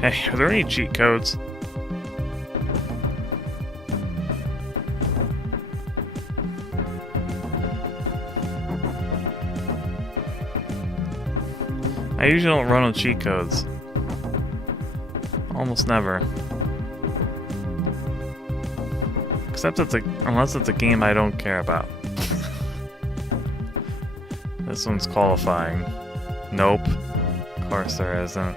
Hey, are there any cheat codes? I usually don't run on cheat codes. Almost never. Except unless it's a game I don't care about. This one's qualifying. Nope. Of course there isn't.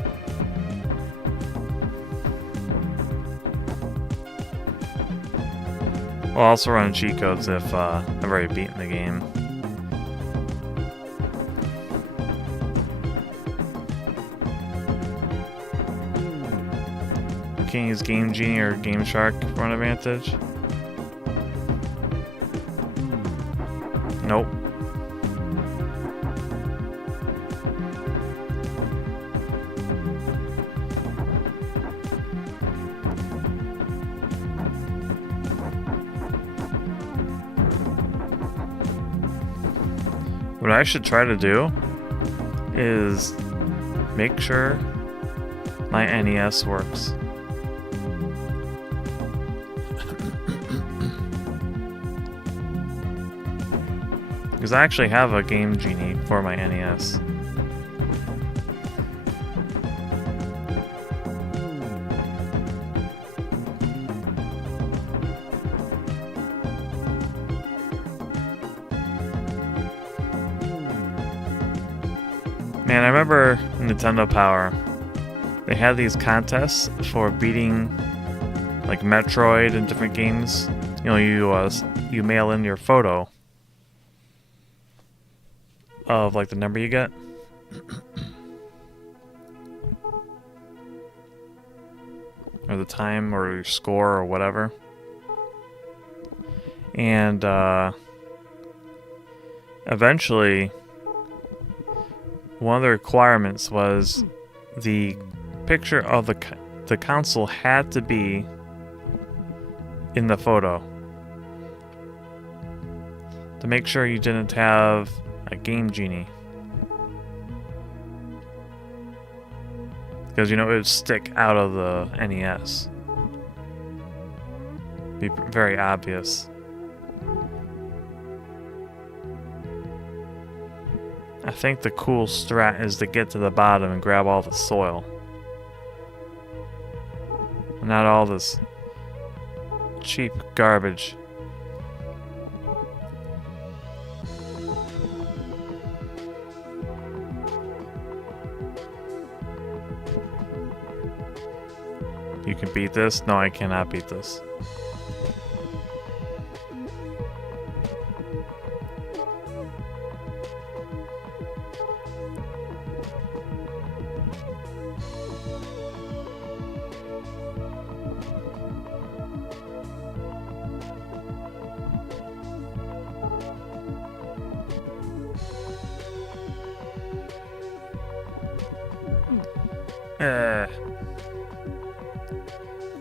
I'll also run cheat codes if I've already beaten the game. Can't use Game Genie or Game Shark for an advantage. Nope. What I should try to do is make sure my NES works. Because I actually have a Game Genie for my NES. Man, I remember Nintendo Power. They had these contests for beating like Metroid and different games. You know, you mail in your photo of like the number you get. Or the time or your score or whatever. And eventually one of the requirements was the picture of the console had to be in the photo to make sure you didn't have a Game Genie, because you know it would stick out of the NES. Be very obvious. I think the cool strat is to get to the bottom and grab all the soil. Not all this cheap garbage. You can beat this? No, I cannot beat this.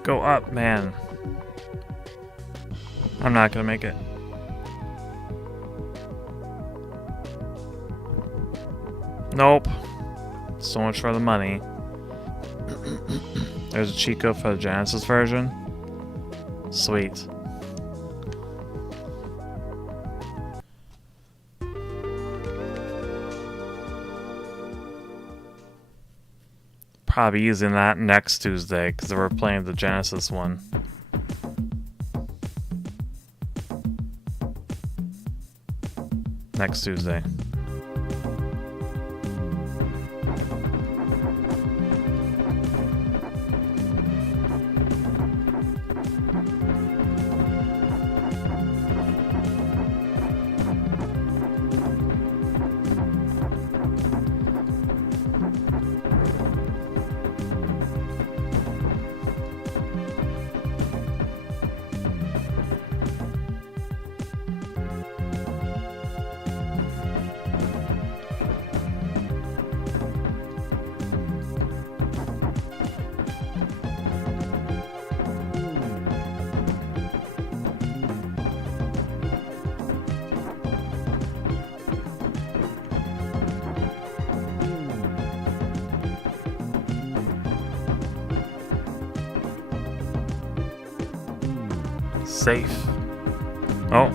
Go up, man. I'm not gonna make it. Nope. So much for the money. There's a cheat code for the Genesis version. Sweet. Probably using that next Tuesday because we're playing the Genesis one. Next Tuesday. Safe. Oh.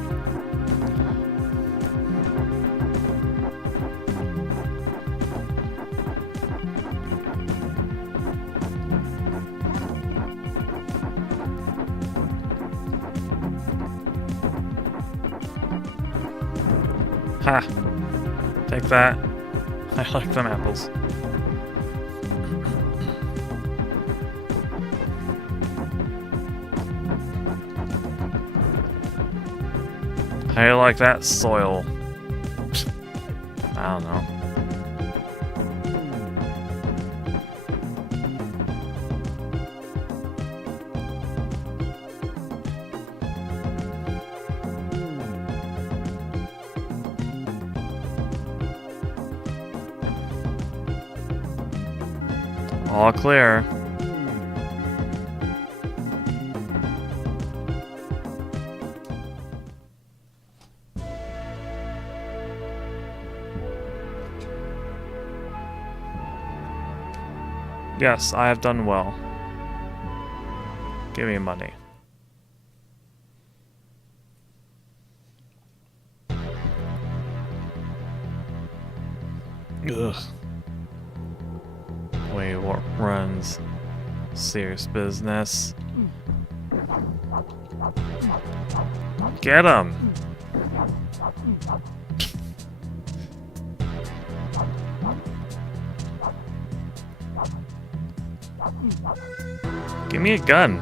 Ha. Take that. I like them apples. How do you like that soil? I don't know. All clear. Yes, I have done well. Give me money. Ugh. Way what runs. Serious business. Get him! Give me a gun.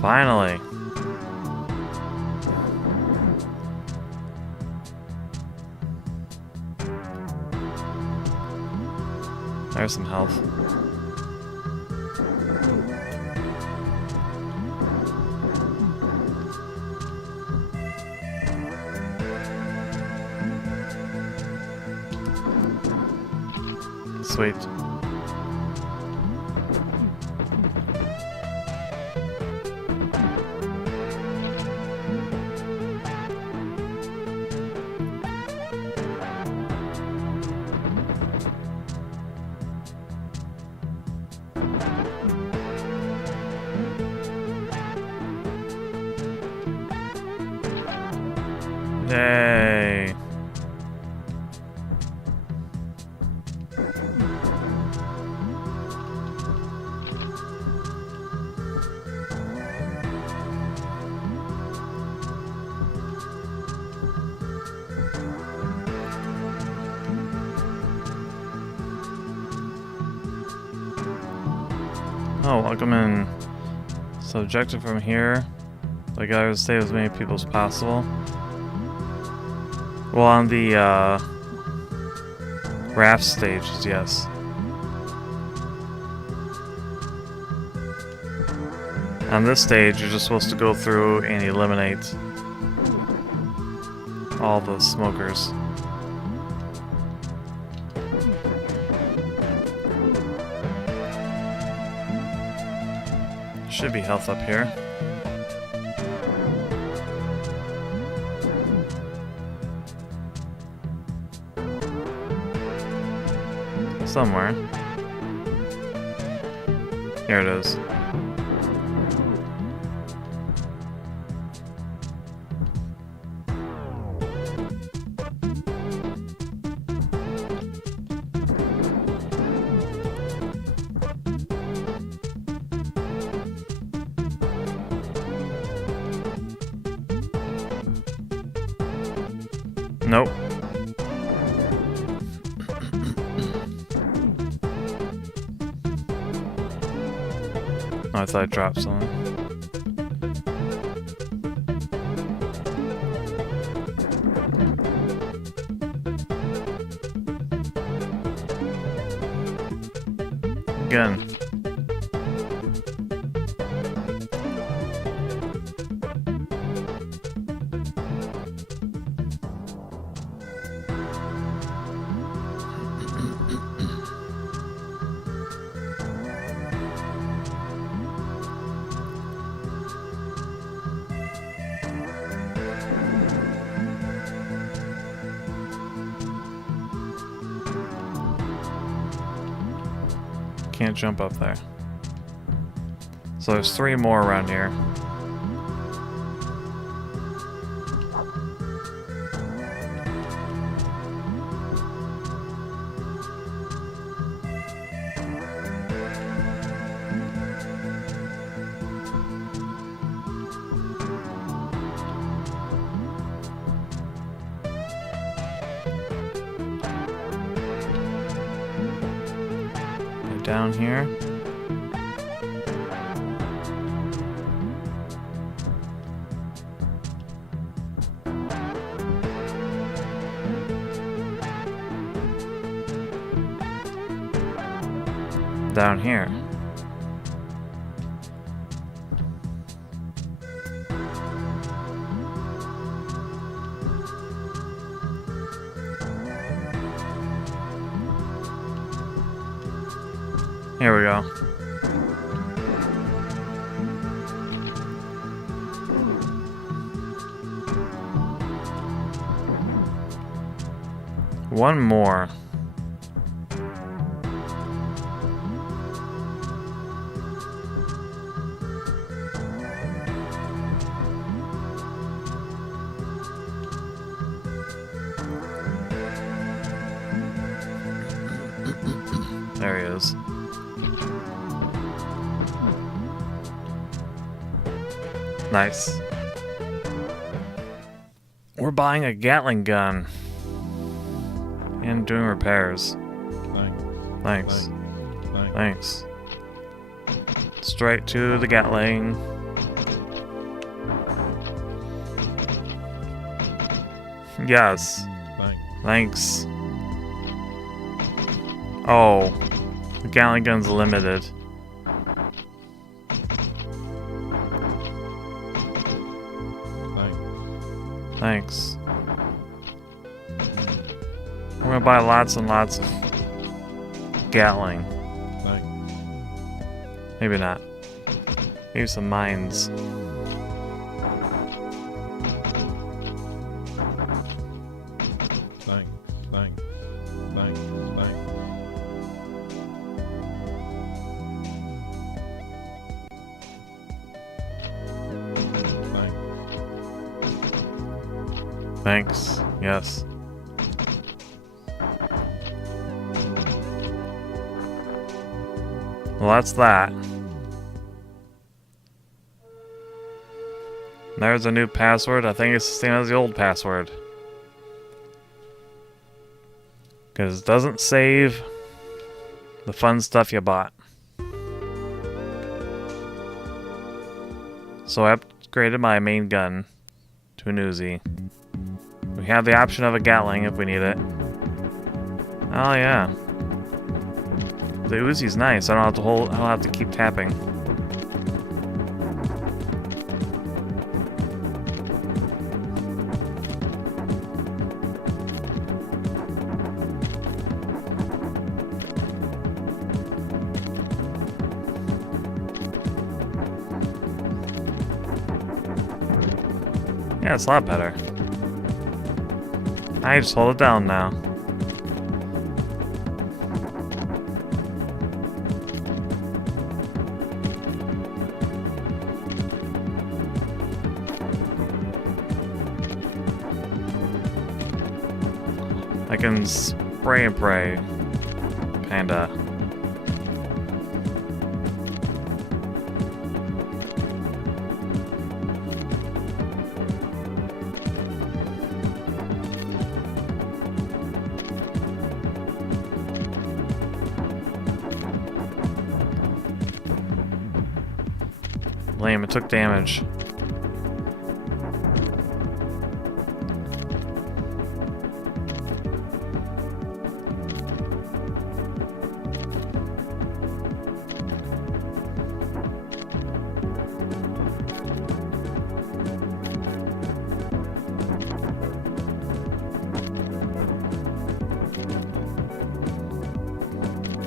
Finally. There's some health. Sweet. Yay. Oh, welcome in. So objective from here, I gotta save as many people as possible. Well, on the raft stages, yes. On this stage, you're just supposed to go through and eliminate all the smokers. Should be health up here. Somewhere. Here it is. Nope. Oh, I thought I dropped something. Again. Can't jump up there. So there's 3 more around here. Down here. Down here. Here we go. One more. There he is. Nice. We're buying a Gatling gun. And doing repairs. Thanks. Thanks. Straight to the Gatling. Yes. Thanks. Oh. The Gatling gun's limited. Thanks. We're gonna buy lots and lots of Gatling. Maybe not. Maybe some mines. Thanks. Yes. Well, that's that. There's a new password. I think it's the same as the old password. Because it doesn't save the fun stuff you bought. So I upgraded my main gun to an Uzi. We have the option of a Gatling if we need it. Oh yeah. The Uzi's nice. I don't have to keep tapping. Yeah, it's a lot better. I just hold it down now. I can spray and pray. Kinda. Lame, it took damage.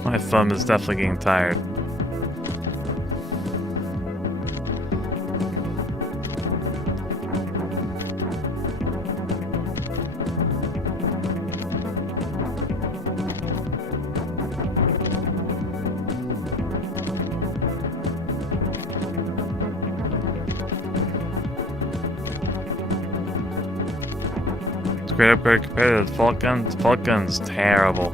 My thumb is definitely getting tired. Great upgrade compared to the default gun. The default gun's terrible.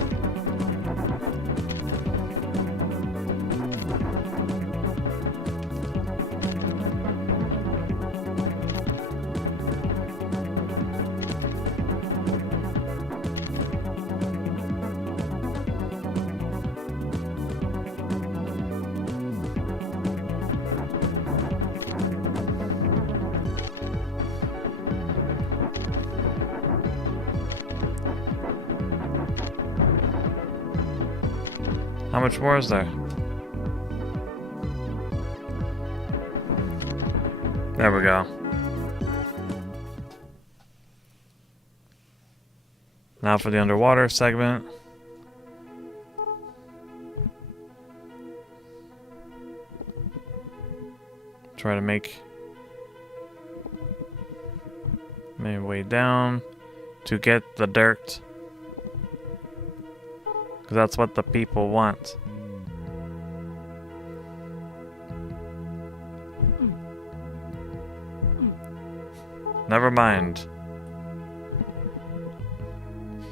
How much more is there? There we go. Now for the underwater segment. Try to make my way down to get the dirt. Because that's what the people want. Never mind.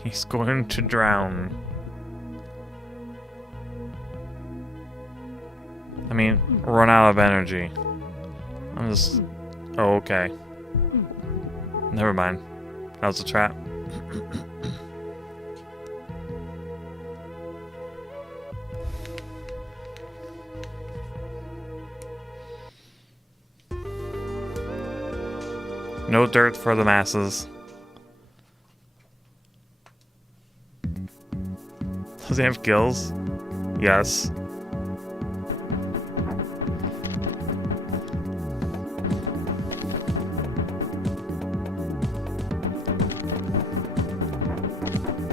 He's going to drown. I mean, run out of energy. Oh, okay. Never mind. That was a trap. No dirt for the masses. Does he have gills? Yes.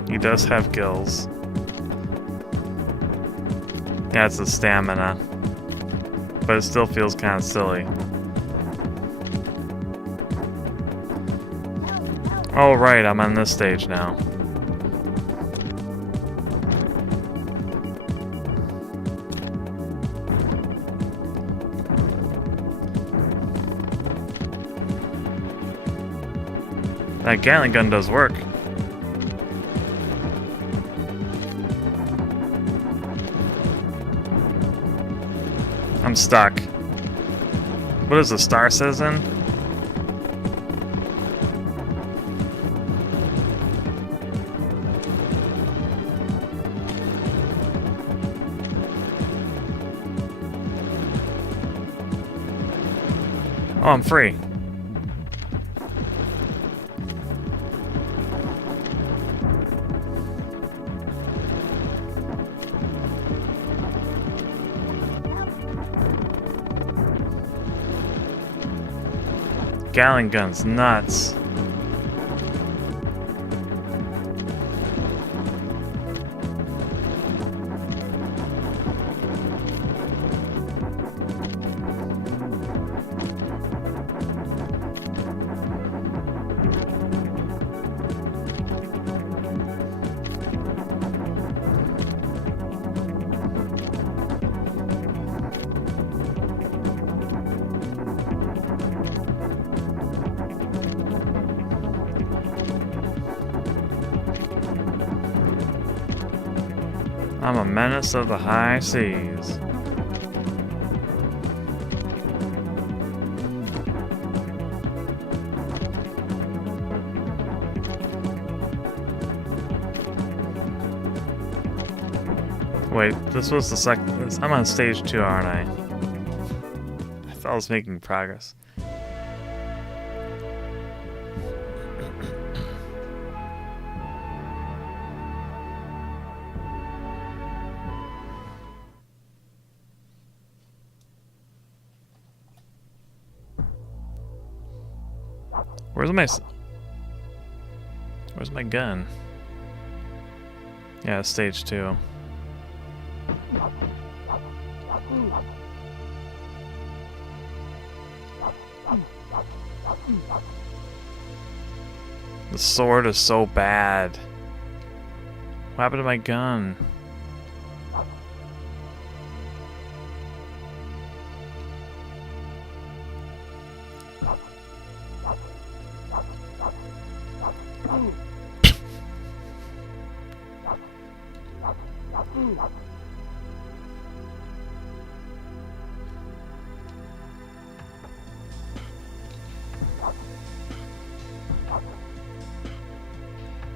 He does have gills. Yeah, it's the stamina. But it still feels kind of silly. Oh, right, I'm on this stage now. That Gatling gun does work. I'm stuck. What is the Star Citizen? Oh, I'm free. Gatling gun's nuts. I'm a menace of the high seas. Wait, this was the second. I'm on stage 2, aren't I? I thought I was making progress. Where's my gun? Yeah, stage 2. The sword is so bad. What happened to my gun?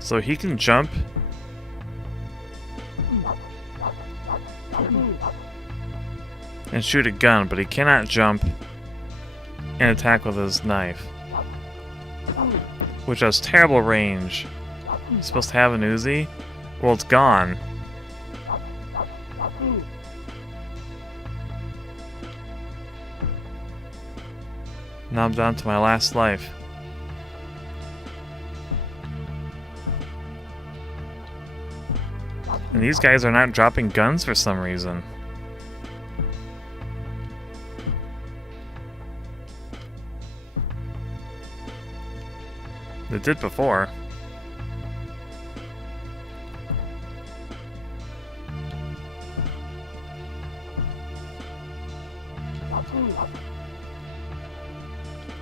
So he can jump and shoot a gun, but he cannot jump and attack with his knife, which has terrible range. He's supposed to have an Uzi? Well, it's gone. Now I'm down to my last life. And these guys are not dropping guns for some reason. They did before.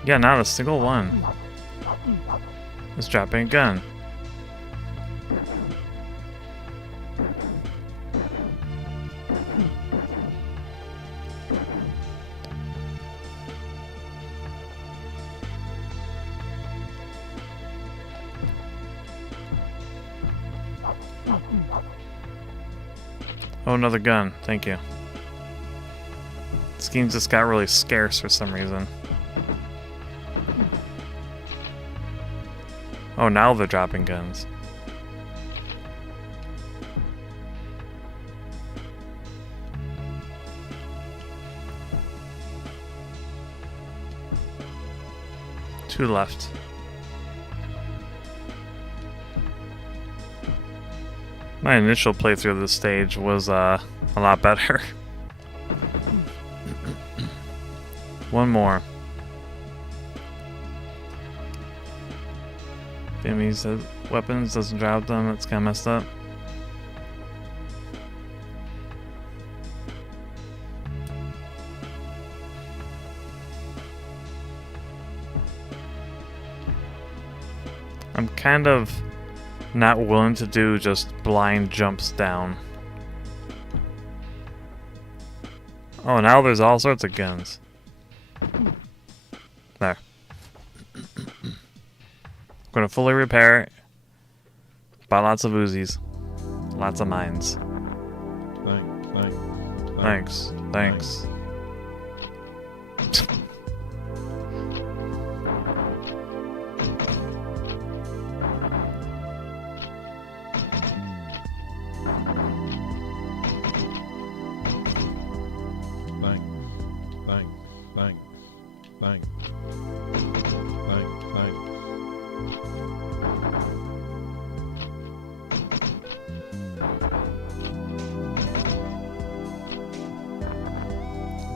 Yeah, not a single one is dropping a gun. Oh, another gun. Thank you. This game just got really scarce for some reason. Oh, now they're dropping guns. Two left. My initial playthrough of this stage was a lot better. One more. The enemy's weapons doesn't drop them, it's kinda messed up. I'm kind of not willing to do just blind jumps down. Oh, now there's all sorts of guns. There. I'm gonna fully repair it. Buy lots of Uzis. Lots of mines. Thanks.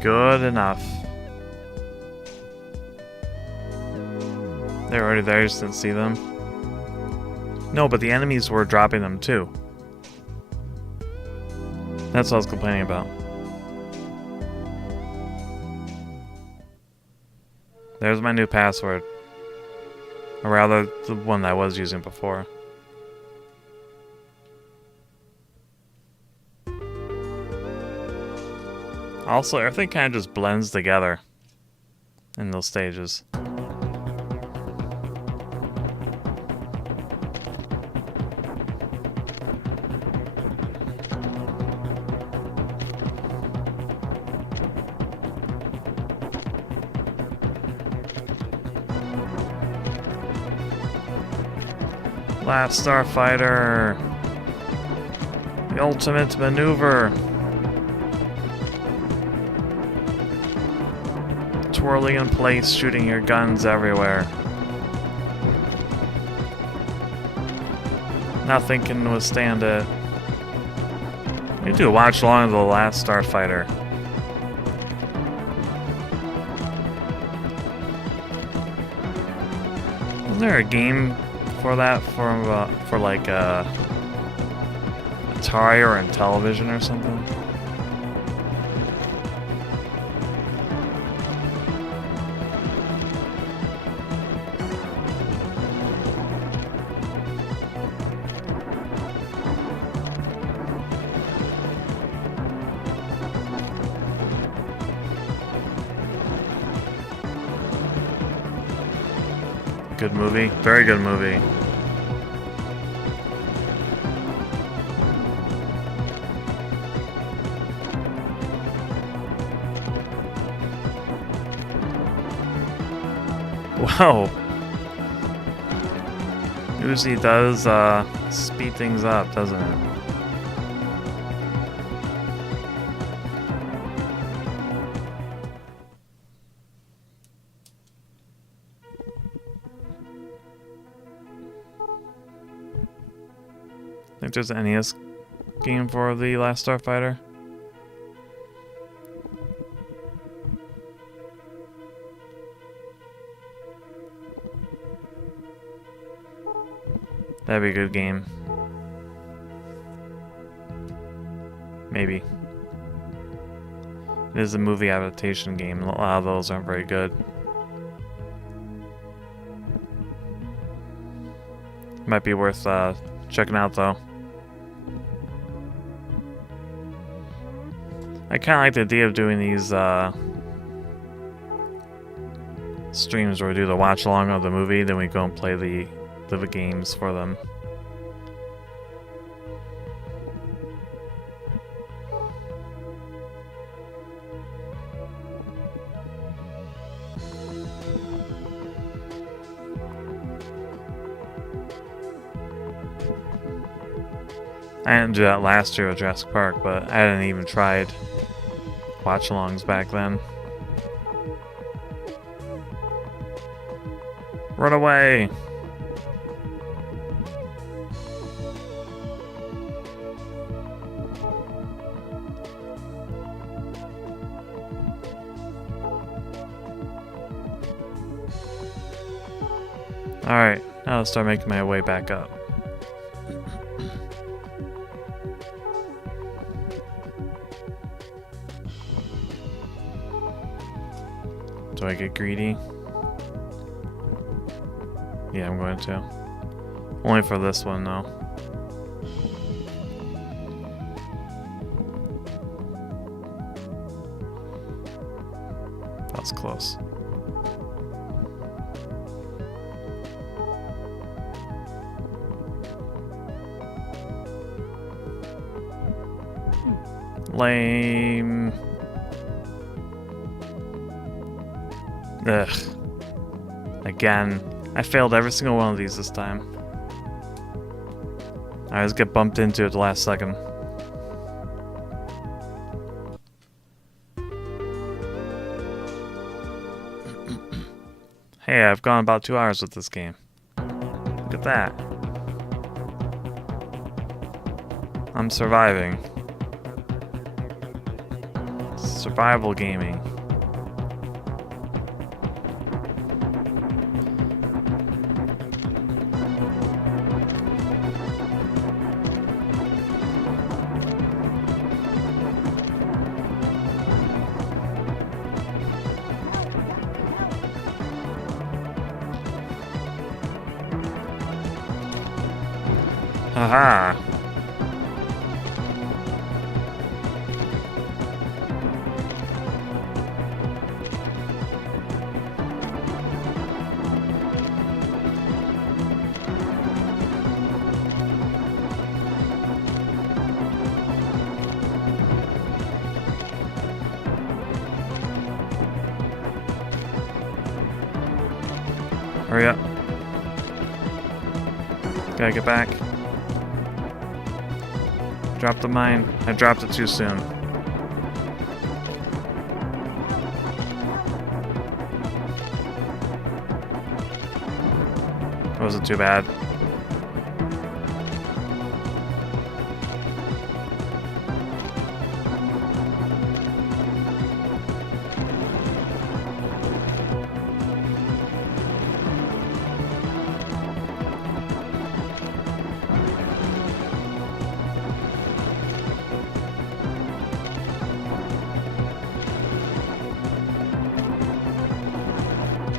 Good enough. They're already there, just didn't see them. No, but the enemies were dropping them too. That's what I was complaining about. There's my new password. Or rather, the one I was using before. Also, everything kind of just blends together in those stages. Last Starfighter! The ultimate maneuver! Twirling in place, shooting your guns everywhere. Nothing can withstand it. We need to watch along to the Last Starfighter. Isn't there a game for that for like Atari or Intellivision or something? Good movie. Very good movie. Whoa. Uzi does speed things up, doesn't it? Think there's an NES game for the Last Starfighter? That'd be a good game. Maybe. It is a movie adaptation game. A lot of those aren't very good. Might be worth checking out though. I kind of like the idea of doing these streams where we do the watch along of the movie, then we go and play the games for them. I didn't do that last year with Jurassic Park, but I hadn't even tried watch-alongs back then. Run away! Alright, now I'll start making my way back up. Do I get greedy? Yeah, I'm going to. Only for this one, though. That was close. Lame. Ugh. Again. I failed every single one of these this time. I always get bumped into at the last second. Hey, I've gone about 2 hours with this game. Look at that. I'm surviving. Survival gaming. Haha. Hurry up. Gotta get back. Drop the mine. I dropped it too soon. It wasn't too bad.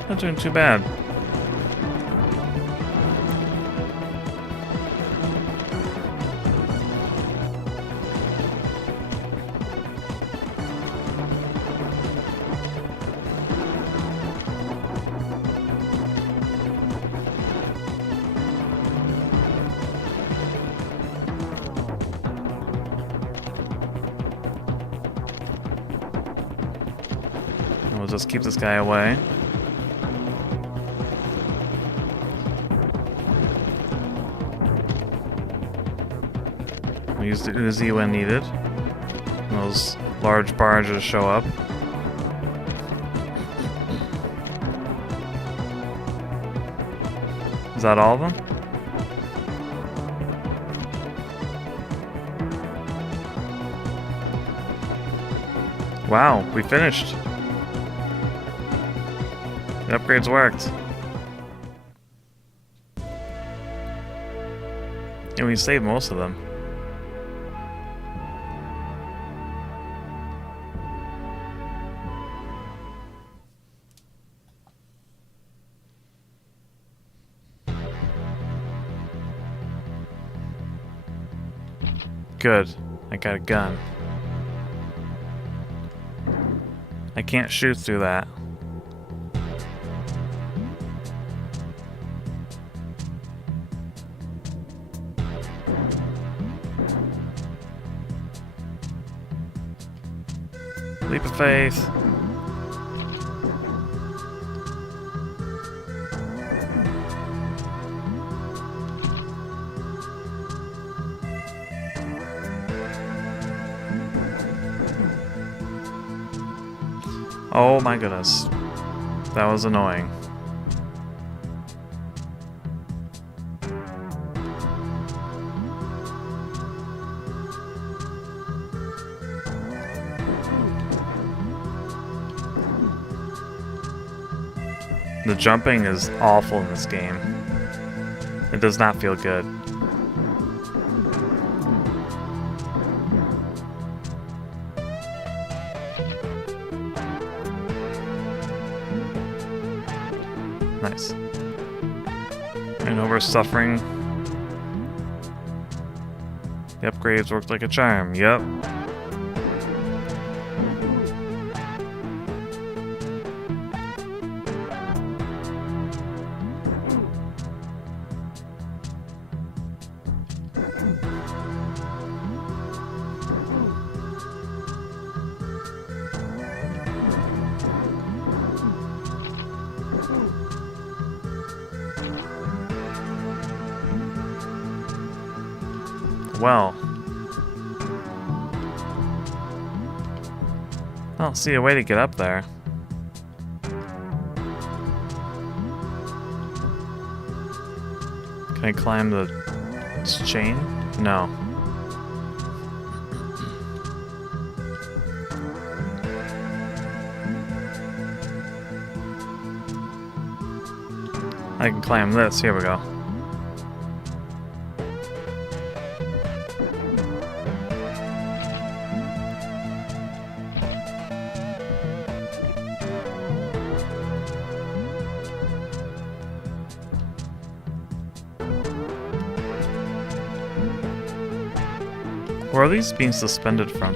Not doing too bad. And we'll just keep this guy away. We use the Uzi when needed. And those large barges show up. Is that all of them? Wow, we finished. The upgrades worked. And we saved most of them. Good. I got a gun. I can't shoot through that. Leap of faith. Oh my goodness. That was annoying. The jumping is awful in this game. It does not feel good. Nice. I know we're suffering. The upgrades worked like a charm. Yep. Well, I don't see a way to get up there. Can I climb the chain? No. I can climb this. Here we go. Where are these being suspended from?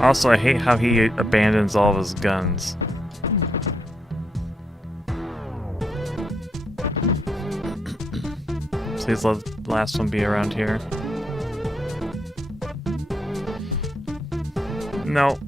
Also, I hate how he abandons all of his guns. Please let the last one be around here. No.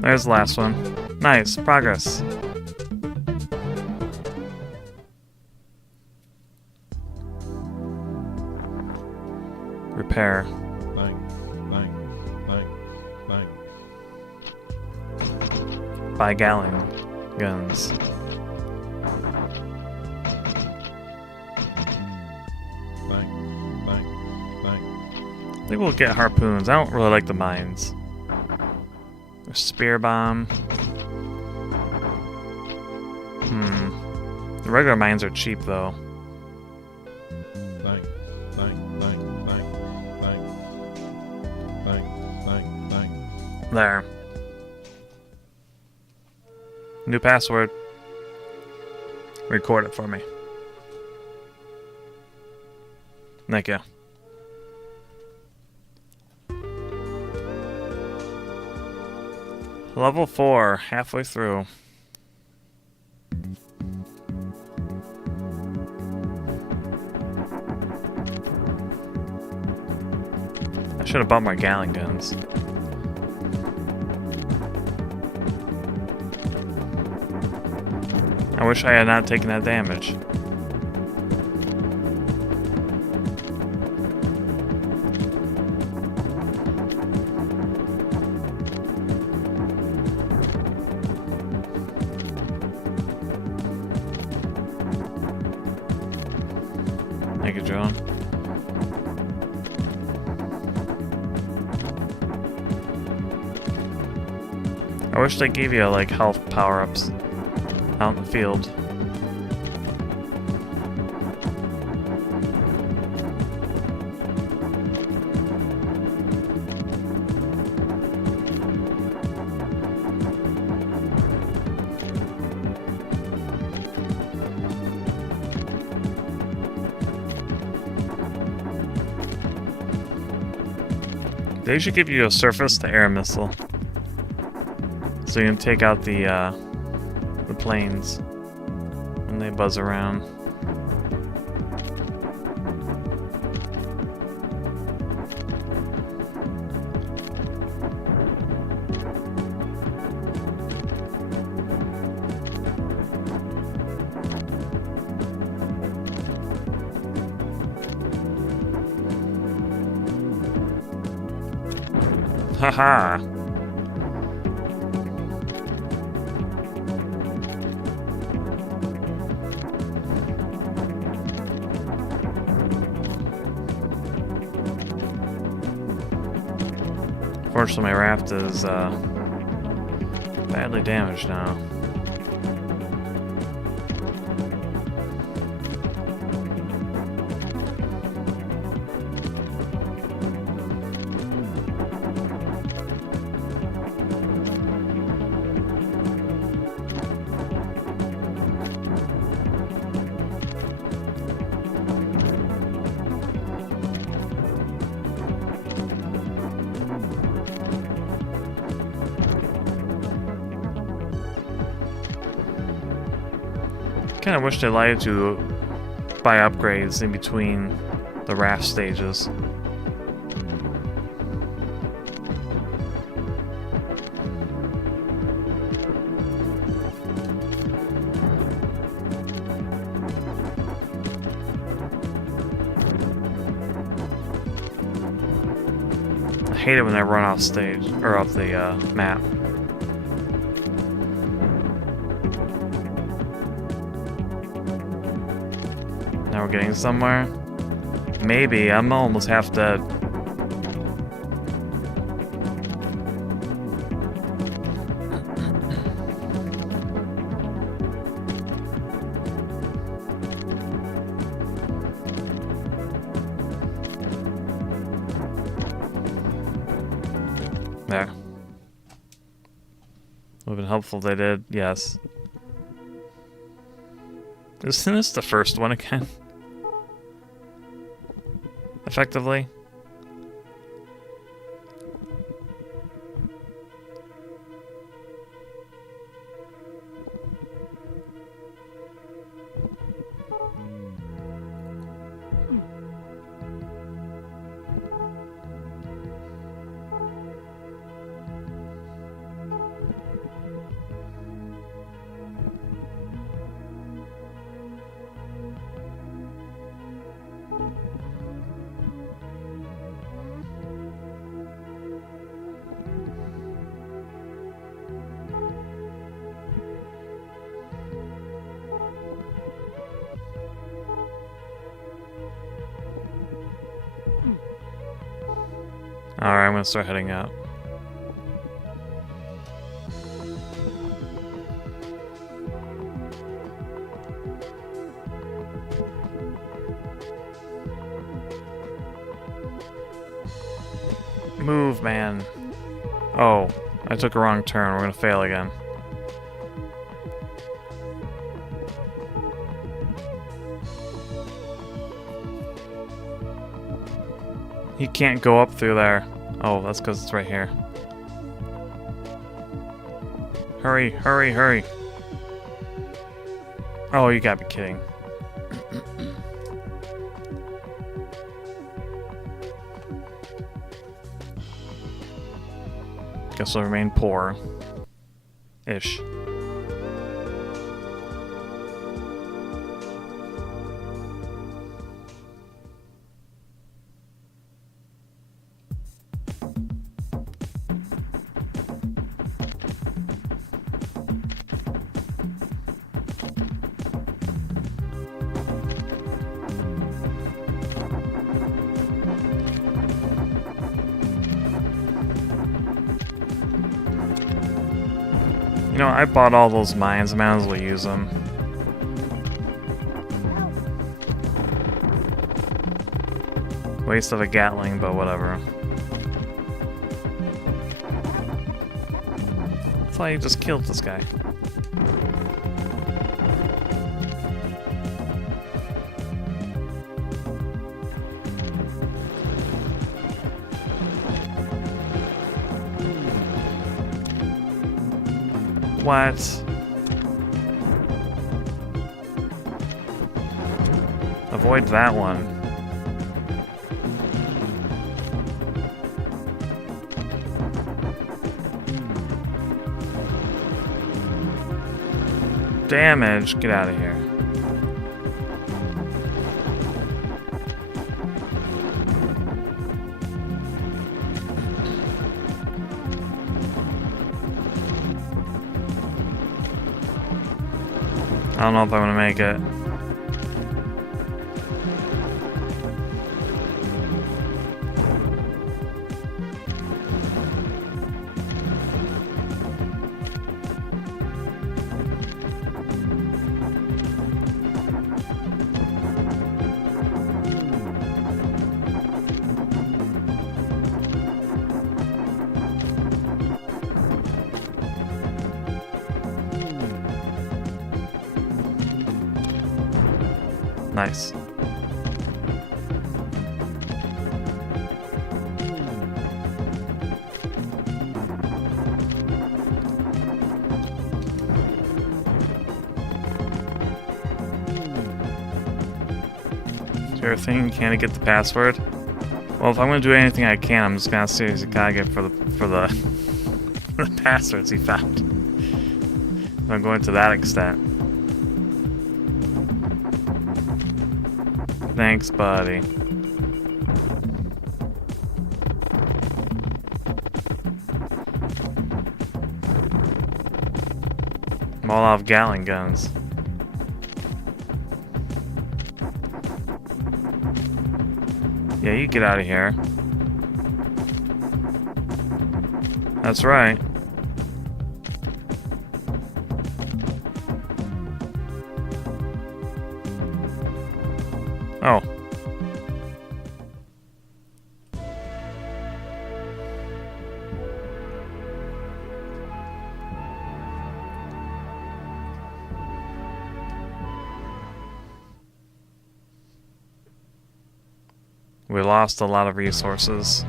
There's the last one. Nice, progress. Repair. Bang, bang, bang, bang. Buy gallon guns. Bang, bang, bang. I think we'll get harpoons. I don't really like the mines. A spear bomb. The regular mines are cheap though. Bang, bang, bang, bang, bang. Bang, bang, bang. There. New password. Record it for me. Thank you. Level 4, halfway through. I should have bought more gallon guns. I wish I had not taken that damage. Thank you, John. I wish they gave you like health power-ups out in the field. They should give you a surface-to-air missile, so you can take out the planes when they buzz around. Haha. Fortunately, my raft is badly damaged now. Kinda wish they allowed you to buy upgrades in between the raft stages. I hate it when I run off stage, or off the map. Now we're getting somewhere. Maybe. I'm almost half dead. There. Would have been helpful if they did, yes. Isn't this the first one again? Effectively. Alright, I'm gonna start heading out. Move, man. Oh, I took a wrong turn. We're gonna fail again. You can't go up through there. Oh, that's because it's right here. Hurry, hurry, hurry. Oh, you gotta be kidding. Guess I'll remain poor. Ish. You know, I bought all those mines, I might as well use them. Waste of a Gatling, but whatever. I thought you just killed this guy. What? Avoid that one. Damage. Get out of here. I don't know if I'm gonna make it. Nice. Sure thing, can I get the password? Well, if I'm gonna do anything I can, I'm just gonna seriously gotta get for the the passwords he found. If I'm going to that extent. Thanks, buddy. I'm all out of Gatling guns. Yeah, you get out of here. That's right. Oh. We lost a lot of resources.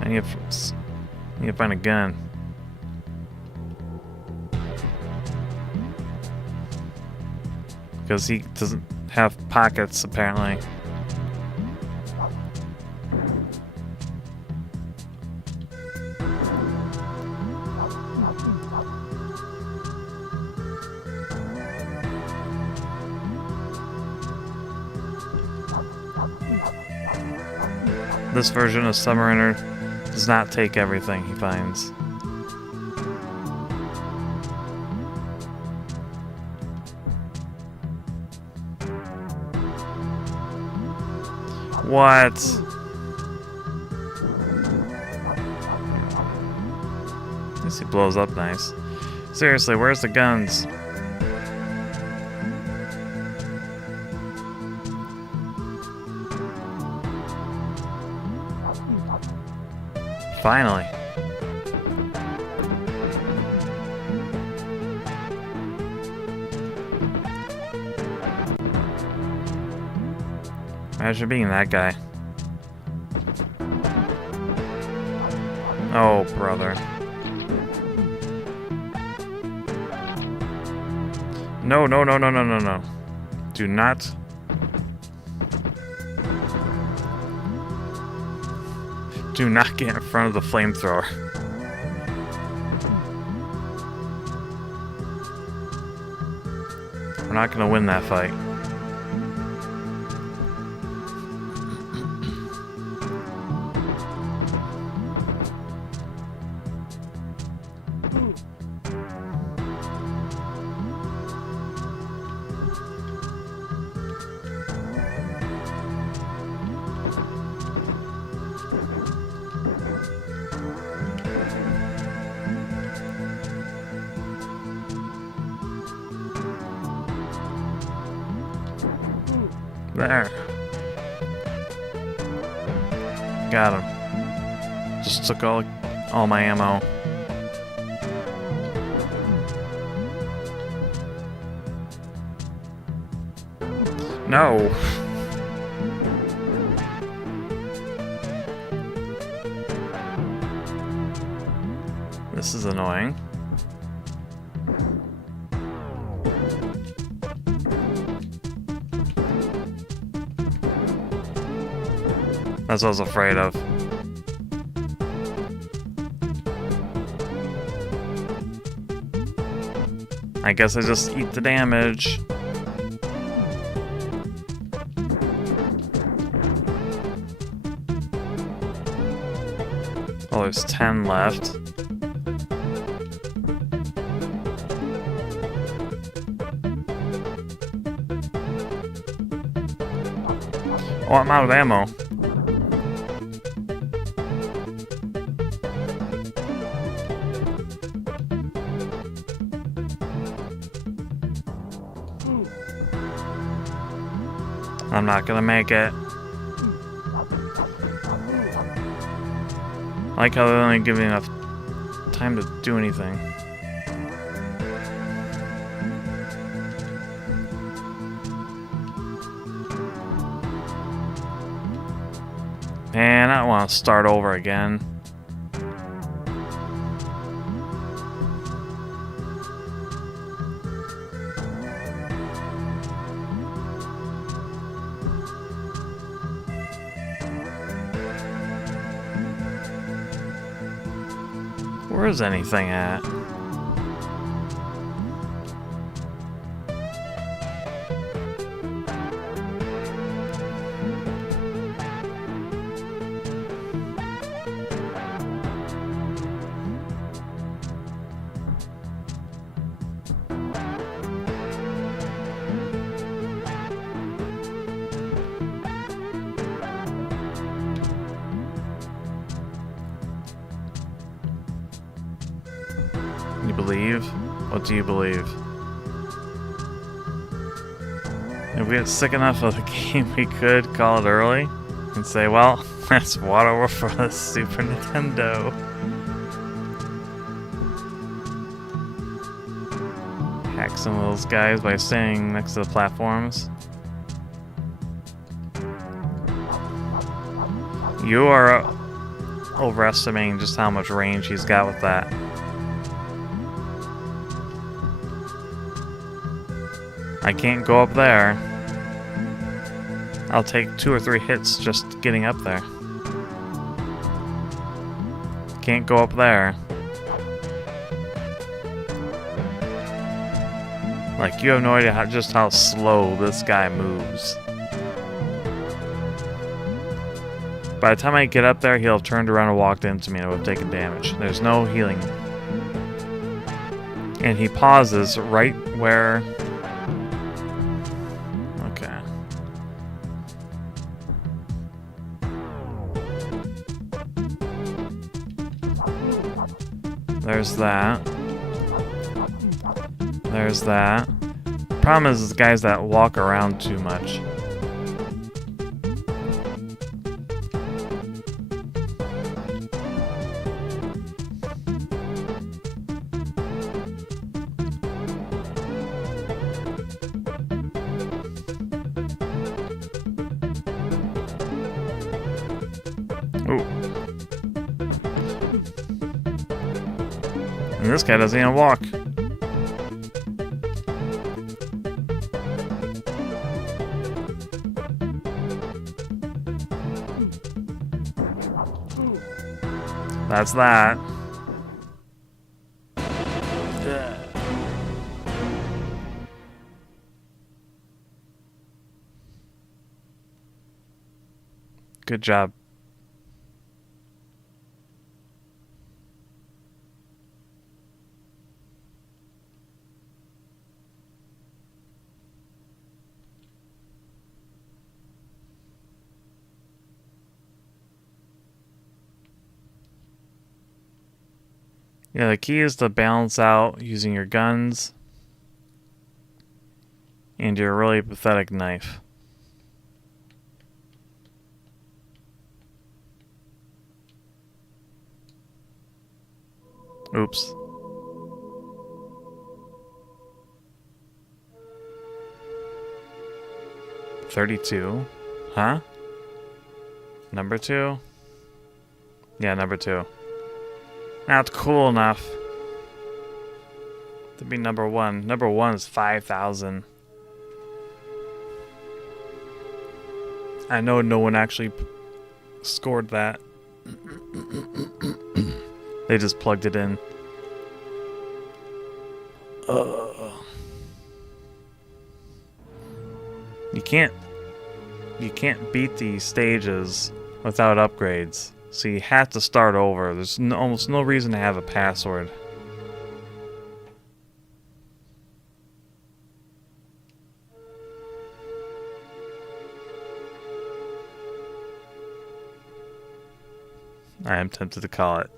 I need to find a gun. Because he doesn't have pockets, apparently. This version of Submariner does not take everything he finds. What? At least he blows up nice. Seriously, where's the guns? Finally. Imagine being that guy. Oh, brother. No, no, no, no, no, no, no. Do not. Do not get in front of the flamethrower. We're not gonna win that fight. There. Got him. Just took all my ammo. No. This is annoying. That's what I was afraid of. I guess I just eat the damage. Oh, there's 10 left. Oh, I'm out of ammo. I'm not gonna make it. I like how they only give me enough time to do anything. Man, I don't want to start over again. Where's anything at? You believe? What do you believe? If we get sick enough of the game, we could call it early and say, well, that's Waterworld for the Super Nintendo. Hack some of those guys by staying next to the platforms. You are overestimating just how much range he's got with that. I can't go up there. I'll take 2 or 3 hits just getting up there. Can't go up there. Like, you have no idea just how slow this guy moves. By the time I get up there, he'll have turned around and walked into me and I would have taken damage. There's no healing. And he pauses right where... Okay. There's that. There's that. Problem is guys that walk around too much. Ooh. And this guy doesn't even walk. That's that. Good job. Yeah, the key is to balance out using your guns and your really pathetic knife. Oops. $32. Huh? Number 2? Yeah, number 2. Not cool enough to be number 1. Number 1 is 5,000. I know no one actually scored that. They just plugged it in. You can't beat these stages without upgrades. So you have to start over. There's almost no reason to have a password. I am tempted to call it.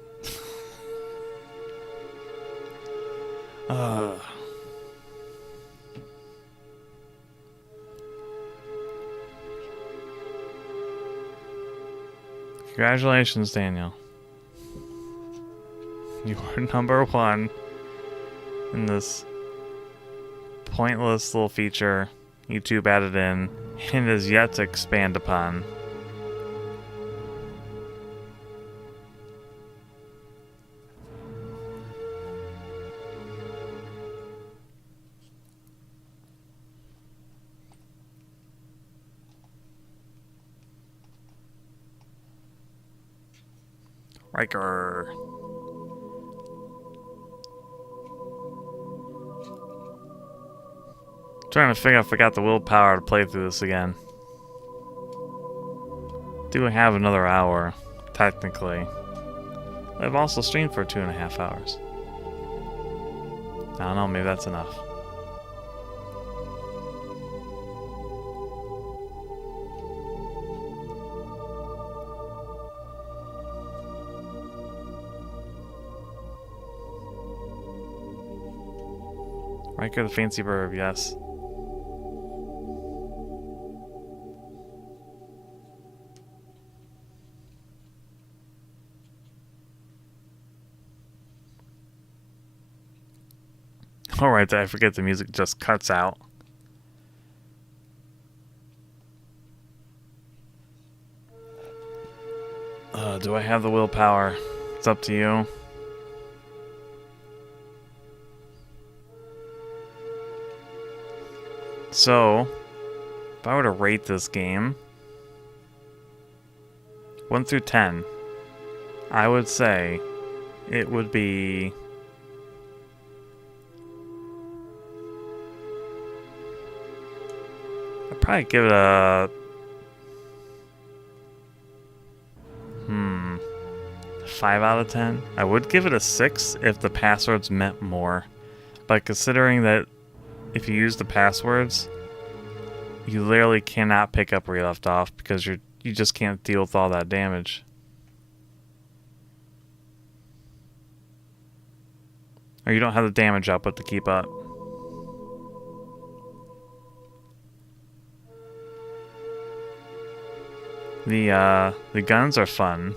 Congratulations, Daniel. You are number one in this pointless little feature YouTube added in and is yet to expand upon. Riker. Trying to figure out if I got the willpower to play through this again. Do have another hour, technically. I've also streamed for 2.5 hours. I don't know, maybe that's enough. Riker the Fancy Bird, yes. Alright, I forget the music just cuts out. Do I have the willpower? It's up to you. So, if I were to rate this game 1 through 10, I would say it would be I'd probably give it a 5 out of 10. I would give it a 6 if the passwords meant more. But considering that if you use the passwords, you literally cannot pick up where you left off because you just can't deal with all that damage. Or you don't have the damage output to keep up. The guns are fun.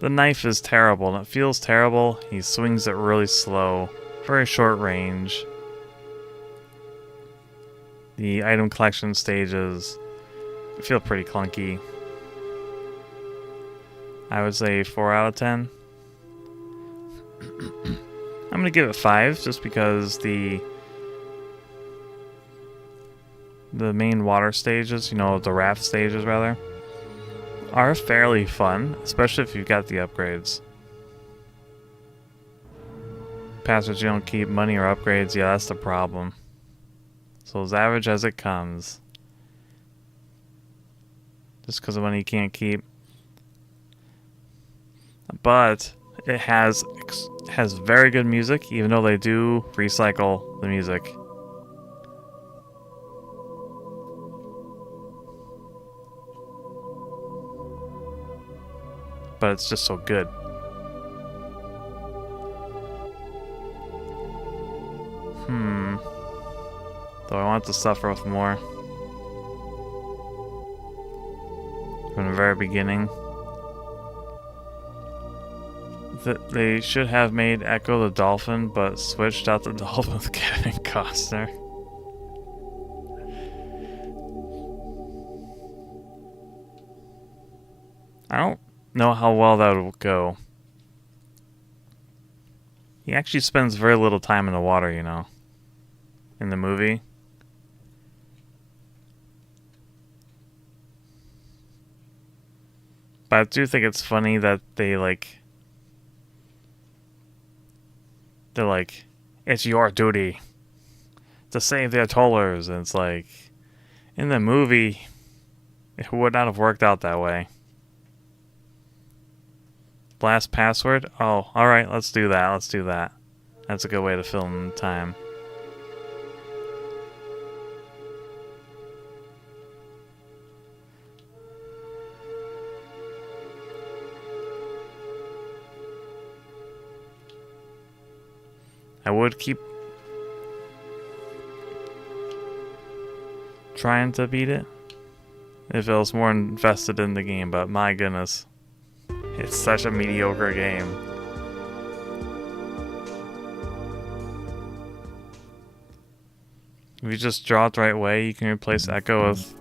The knife is terrible, and it feels terrible. He swings it really slow, very short range. The item collection stages feel pretty clunky. I would say 4 out of 10. I'm gonna give it 5 just because the main water stages, the raft stages rather, are fairly fun, especially if you've got the upgrades. Passwords you don't keep, money or upgrades, yeah, that's the problem. So as average as it comes. Just because of money you can't keep. But it has very good music, even though they do recycle the music. But it's just so good. Though I want to suffer with more. From the very beginning. They should have made Echo the Dolphin, but switched out the dolphin with Kevin Costner. I don't know how well that would go. He actually spends very little time in the water, in the movie. But I do think it's funny that they're like, it's your duty to save the Atollers, and it's like, in the movie, it would not have worked out that way. Blast password? Oh, alright, let's do that. Let's do that. That's a good way to fill in time. I would keep trying to beat it if I was more invested in the game, but my goodness, it's such a mediocre game. If you just draw it the right way, you can replace Echo with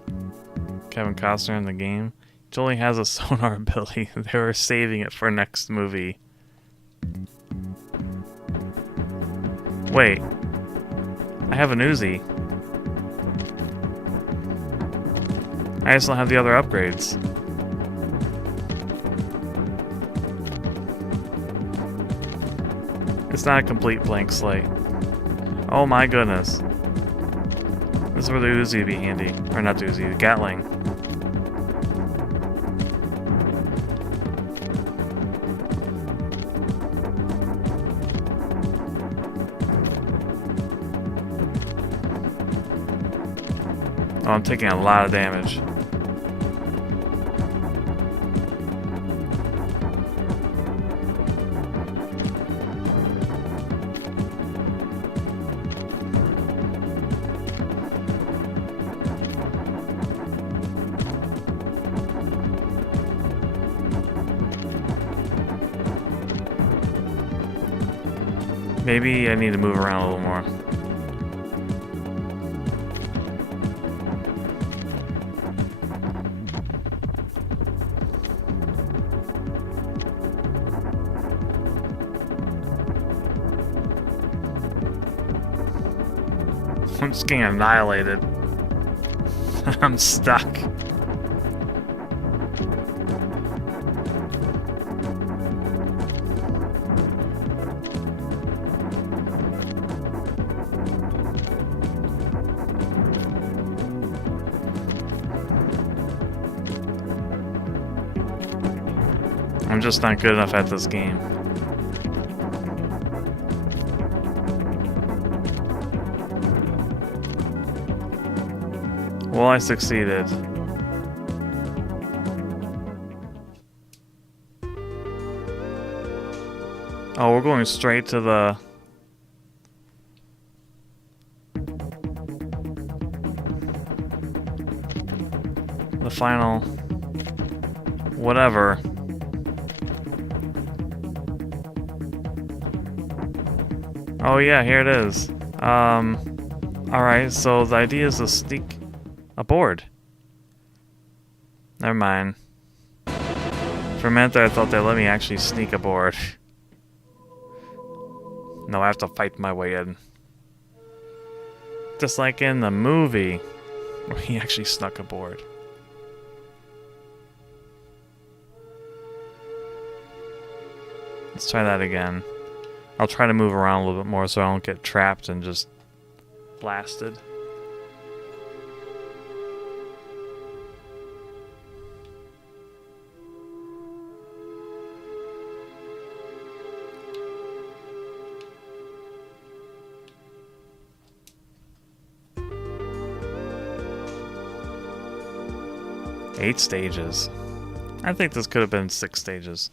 Kevin Costner in the game. It only has a sonar ability. They were saving it for next movie. Wait, I have an Uzi. I just don't have the other upgrades. It's not a complete blank slate. Oh my goodness. This is where the Uzi would be handy. Or not the Uzi, the Gatling. Oh, I'm taking a lot of damage. Maybe I need to move around a little more. I'm just getting annihilated. I'm stuck. I'm just not good enough at this game. Well, I succeeded. Oh, we're going straight to the final whatever. Oh yeah, here it is. Alright, so the idea is to sneak aboard. Never mind. For a minute there, I thought they let me actually sneak aboard. No, I have to fight my way in. Just like in the movie, where he actually snuck aboard. Let's try that again. I'll try to move around a little bit more so I don't get trapped and just blasted. Eight stages. I think this could have been 6 stages.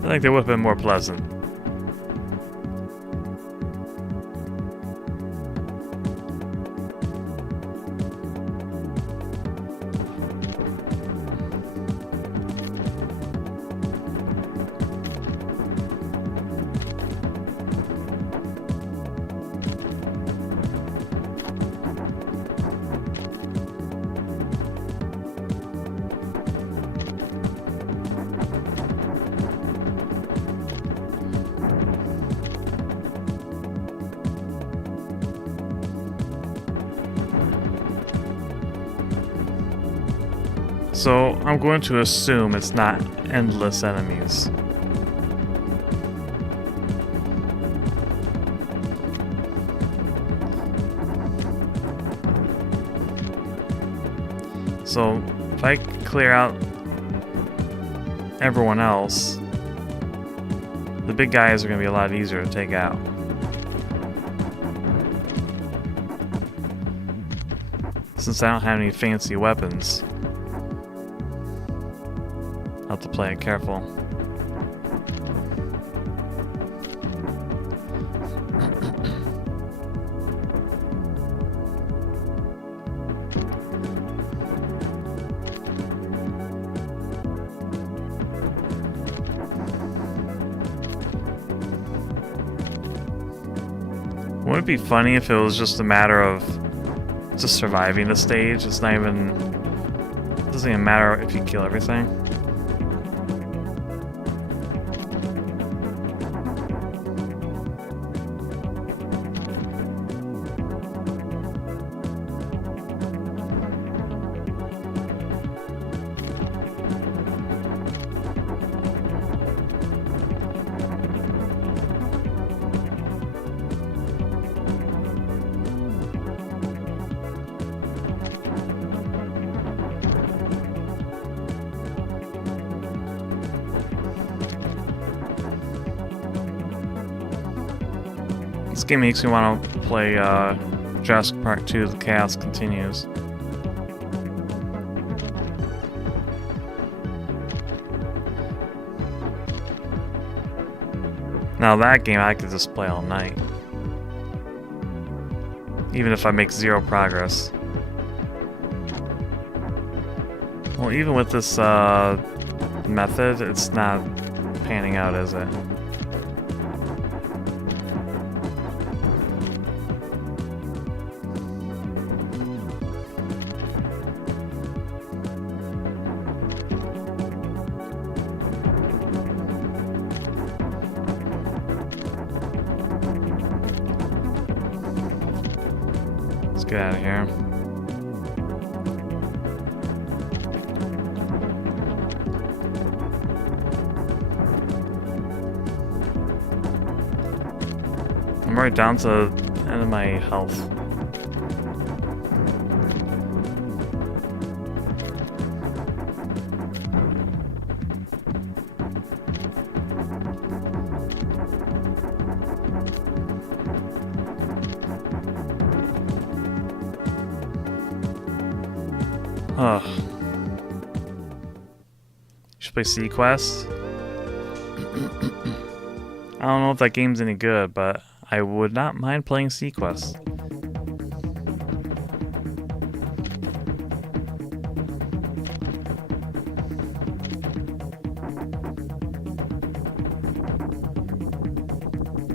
I think they would have been more pleasant. So I'm going to assume it's not endless enemies. So If I clear out everyone else, the big guys are going to be a lot easier to take out. Since I don't have any fancy weapons, I'll have to play it careful. Wouldn't it be funny if it was just a matter of just surviving the stage? It's not even... It doesn't even matter if you kill everything. This game makes me want to play Jurassic Park 2: The Chaos Continues. Now that game I could just play all night. Even if I make zero progress. Well, even with this method, it's not panning out, is it? Let's get out of here. I'm right down to the end of my health. Ugh. Should play Sequest. I don't know if that game's any good, but I would not mind playing Sequest.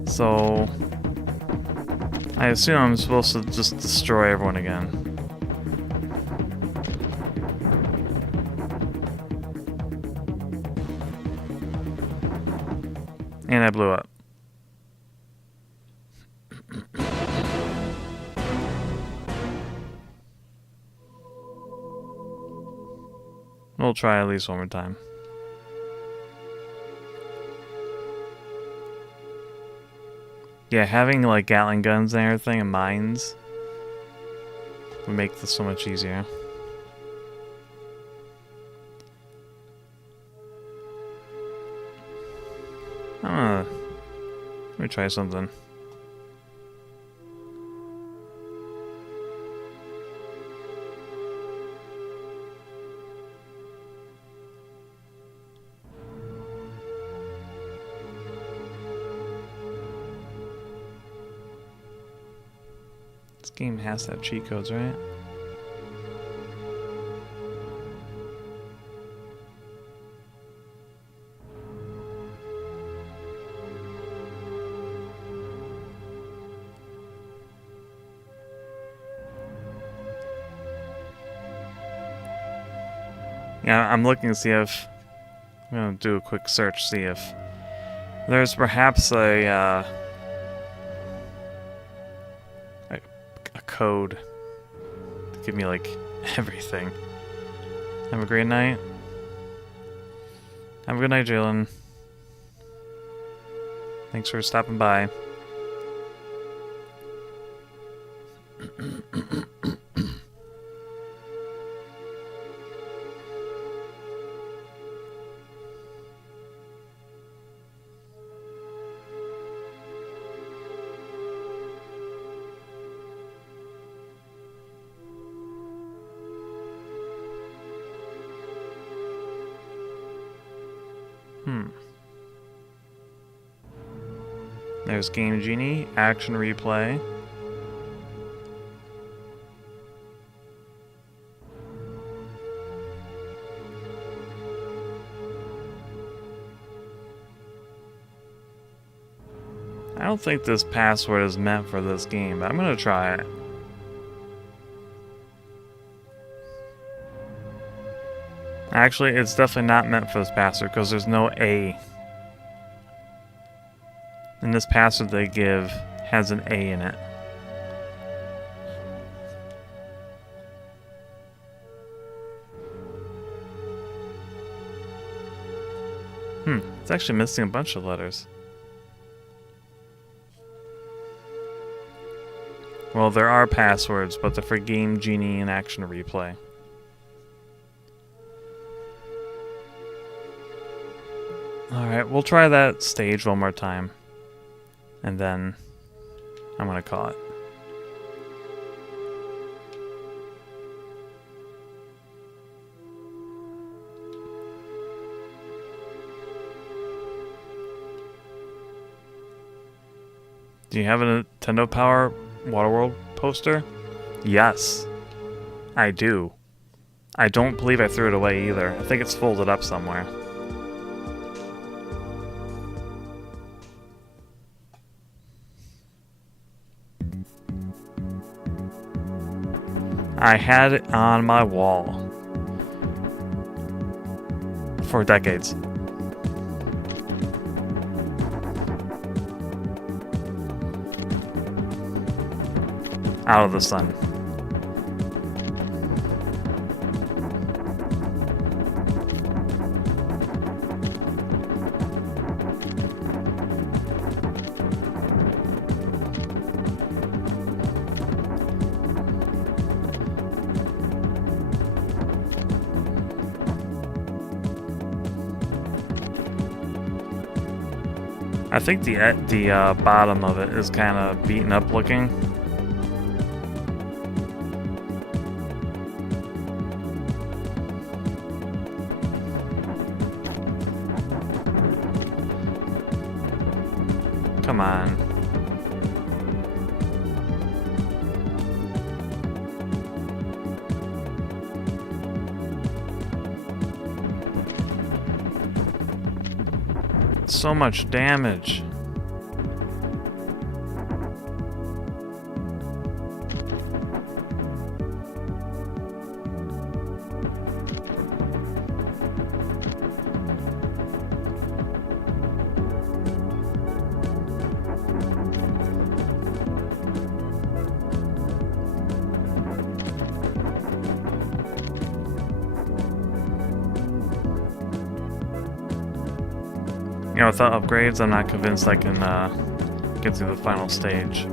So I assume I'm supposed to just destroy everyone again. And I blew up. We'll try at least one more time. Yeah, having like Gatling guns and everything and mines would make this so much easier. Let me try something. This game has to have cheat codes, right? Yeah, I'm looking to see if... I'm gonna do a quick search, see if there's perhaps a code to give me, like, everything. Have a great night. Have a good night, Jalen. Thanks for stopping by. There's Game Genie, Action Replay. I don't think this password is meant for this game, but I'm gonna try it. Actually, it's definitely not meant for this password because there's no A. And this password they give has an A in it. It's actually missing a bunch of letters. Well, there are passwords, but they're for Game Genie and Action Replay. Alright, we'll try that stage one more time. And then I'm gonna call it. Do you have a Nintendo Power Waterworld poster? Yes, I do. I don't believe I threw it away either. I think it's folded up somewhere. I had it on my wall for decades. Out of the sun. I think the bottom of it is kind of beaten up looking. Come on. So much damage. You know, without upgrades, I'm not convinced I can get through the final stage.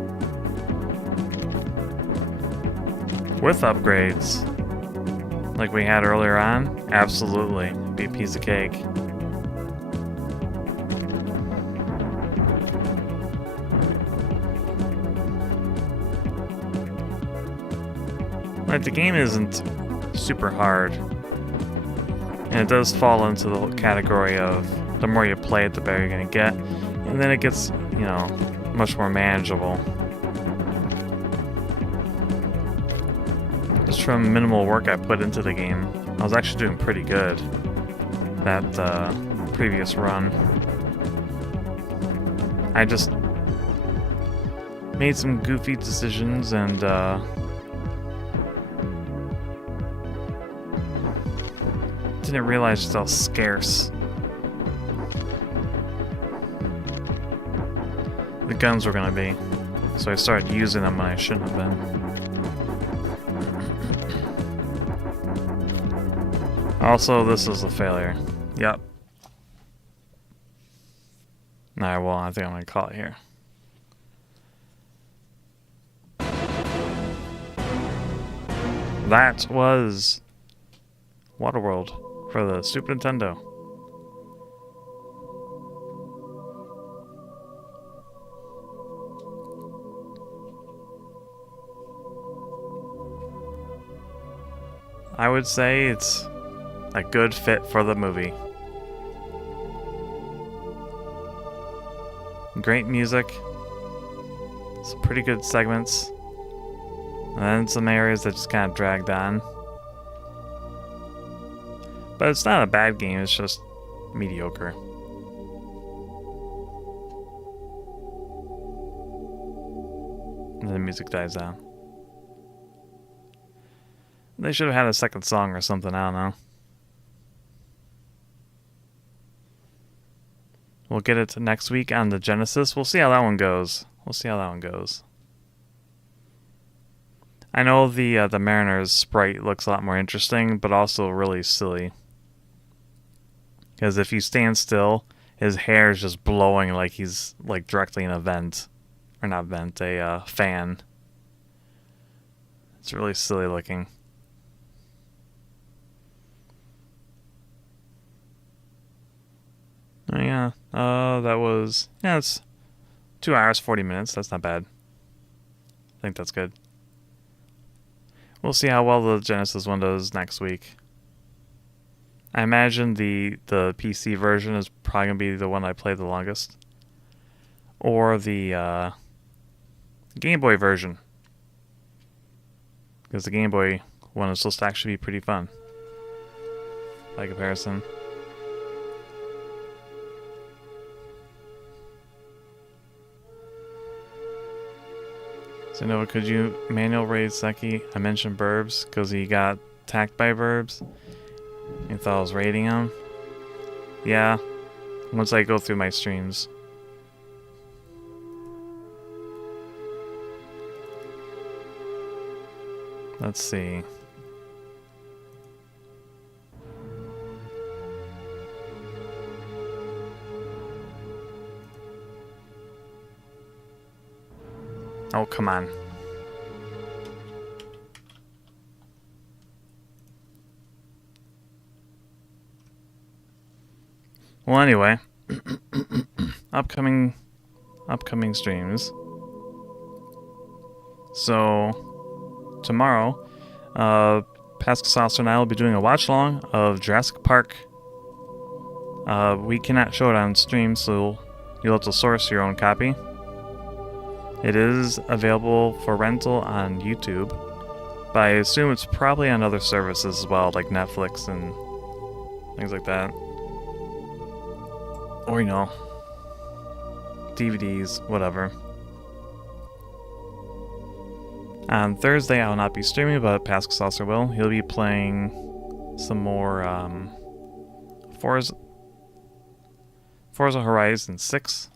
With upgrades, like we had earlier on, absolutely, it'd be a piece of cake. Like, the game isn't super hard, and it does fall into the category of the more you play it, the better you're gonna get. And then it gets, you know, much more manageable. Just from minimal work I put into the game, I was actually doing pretty good that previous run. I just made some goofy decisions and didn't realize just how scarce the guns were gonna be, so I started using them when I shouldn't have been. Also, this is a failure. Yep. Alright, well, I think I'm gonna call it here. That was Waterworld for the Super Nintendo. I would say it's a good fit for the movie. Great music. Some pretty good segments. And then some areas that just kind of dragged on. But it's not a bad game, it's just mediocre. And then the music dies down. They should have had a second song or something, I don't know. We'll get it next week on the Genesis. We'll see how that one goes. I know the Mariner's sprite looks a lot more interesting, but also really silly. Because if you stand still, his hair is just blowing like he's like directly in a vent. Or not vent, a fan. It's really silly looking. Oh yeah, that was, yeah, it's 2 hours, 40 minutes. That's not bad. I think that's good. We'll see how well the Genesis one does next week. I imagine the PC version is probably going to be the one I play the longest. Or the Game Boy version. Because the Game Boy one is supposed to actually be pretty fun. By comparison. So Nova, could you manual raid Seki? I mentioned Burbs because he got attacked by Burbs. He thought I was raiding him. Yeah, once I go through my streams. Let's see. Oh, come on. Well, anyway, upcoming streams. So tomorrow, Pascal Saucer and I will be doing a watch along of Jurassic Park. We cannot show it on stream, so you'll have to source your own copy. It is available for rental on YouTube, but I assume it's probably on other services as well, like Netflix and things like that. Or, you know, DVDs, whatever. On Thursday, I will not be streaming, but Pascal Saucer will. He'll be playing some more Forza Horizon 6.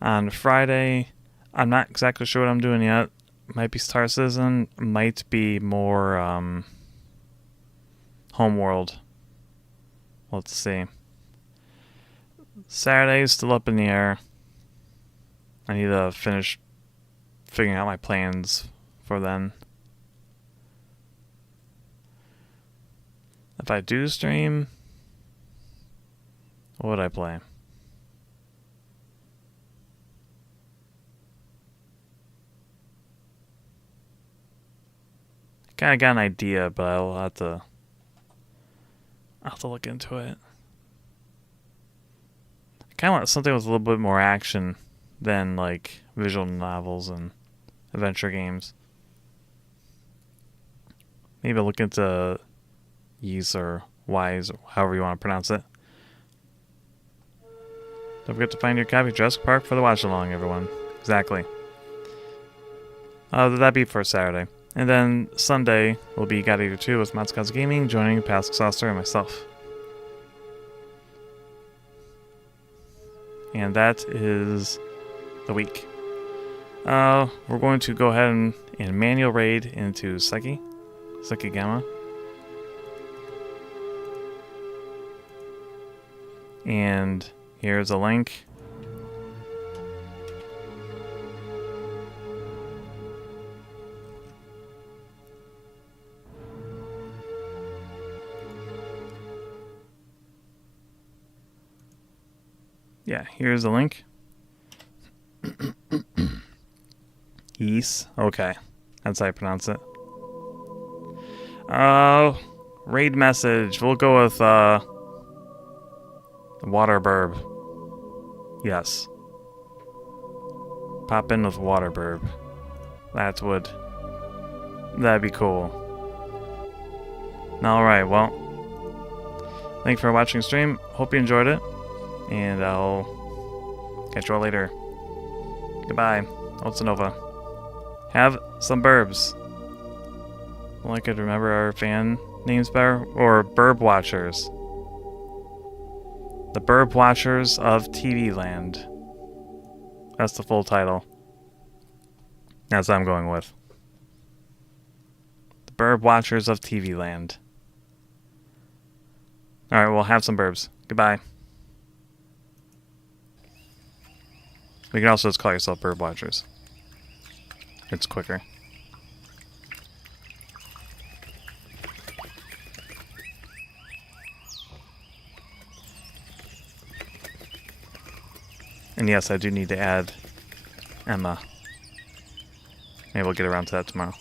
On Friday, I'm not exactly sure what I'm doing yet. Might be Star Citizen, might be more Homeworld. Let's see. Saturday is still up in the air. I need to finish figuring out my plans for then. If I do stream, what would I play? Kind of got an idea, but I'll have to look into it. I kind of want something with a little bit more action than like visual novels and adventure games. Maybe look into Ys or Wise, or however you want to pronounce it. Don't forget to find your copy of Jurassic Park for the watch along, everyone. Exactly. That'd be for Saturday. And then Sunday will be God Eater 2 with Mods Gaming, joining Pascal Saucer and myself. And that is the week. We're going to go ahead and manual raid into Seki Gamma. And here's a link. Yeah, here's the link. Ys. Okay. That's how I pronounce it. Raid message. We'll go with Waterburb. Yes. Pop in with water burb. That'd be cool. Alright, well. Thanks for watching the stream. Hope you enjoyed it. And I'll catch you all later. Goodbye. Otsanova. Have some burbs. Well, I could remember our fan names better. Or Burb Watchers. The Burb Watchers of TV Land. That's the full title. That's what I'm going with. The Burb Watchers of TV Land. Alright, well, have some burbs. Goodbye. You can also just call yourself Burb Watchers. It's quicker. And yes, I do need to add Emma. Maybe we'll get around to that tomorrow.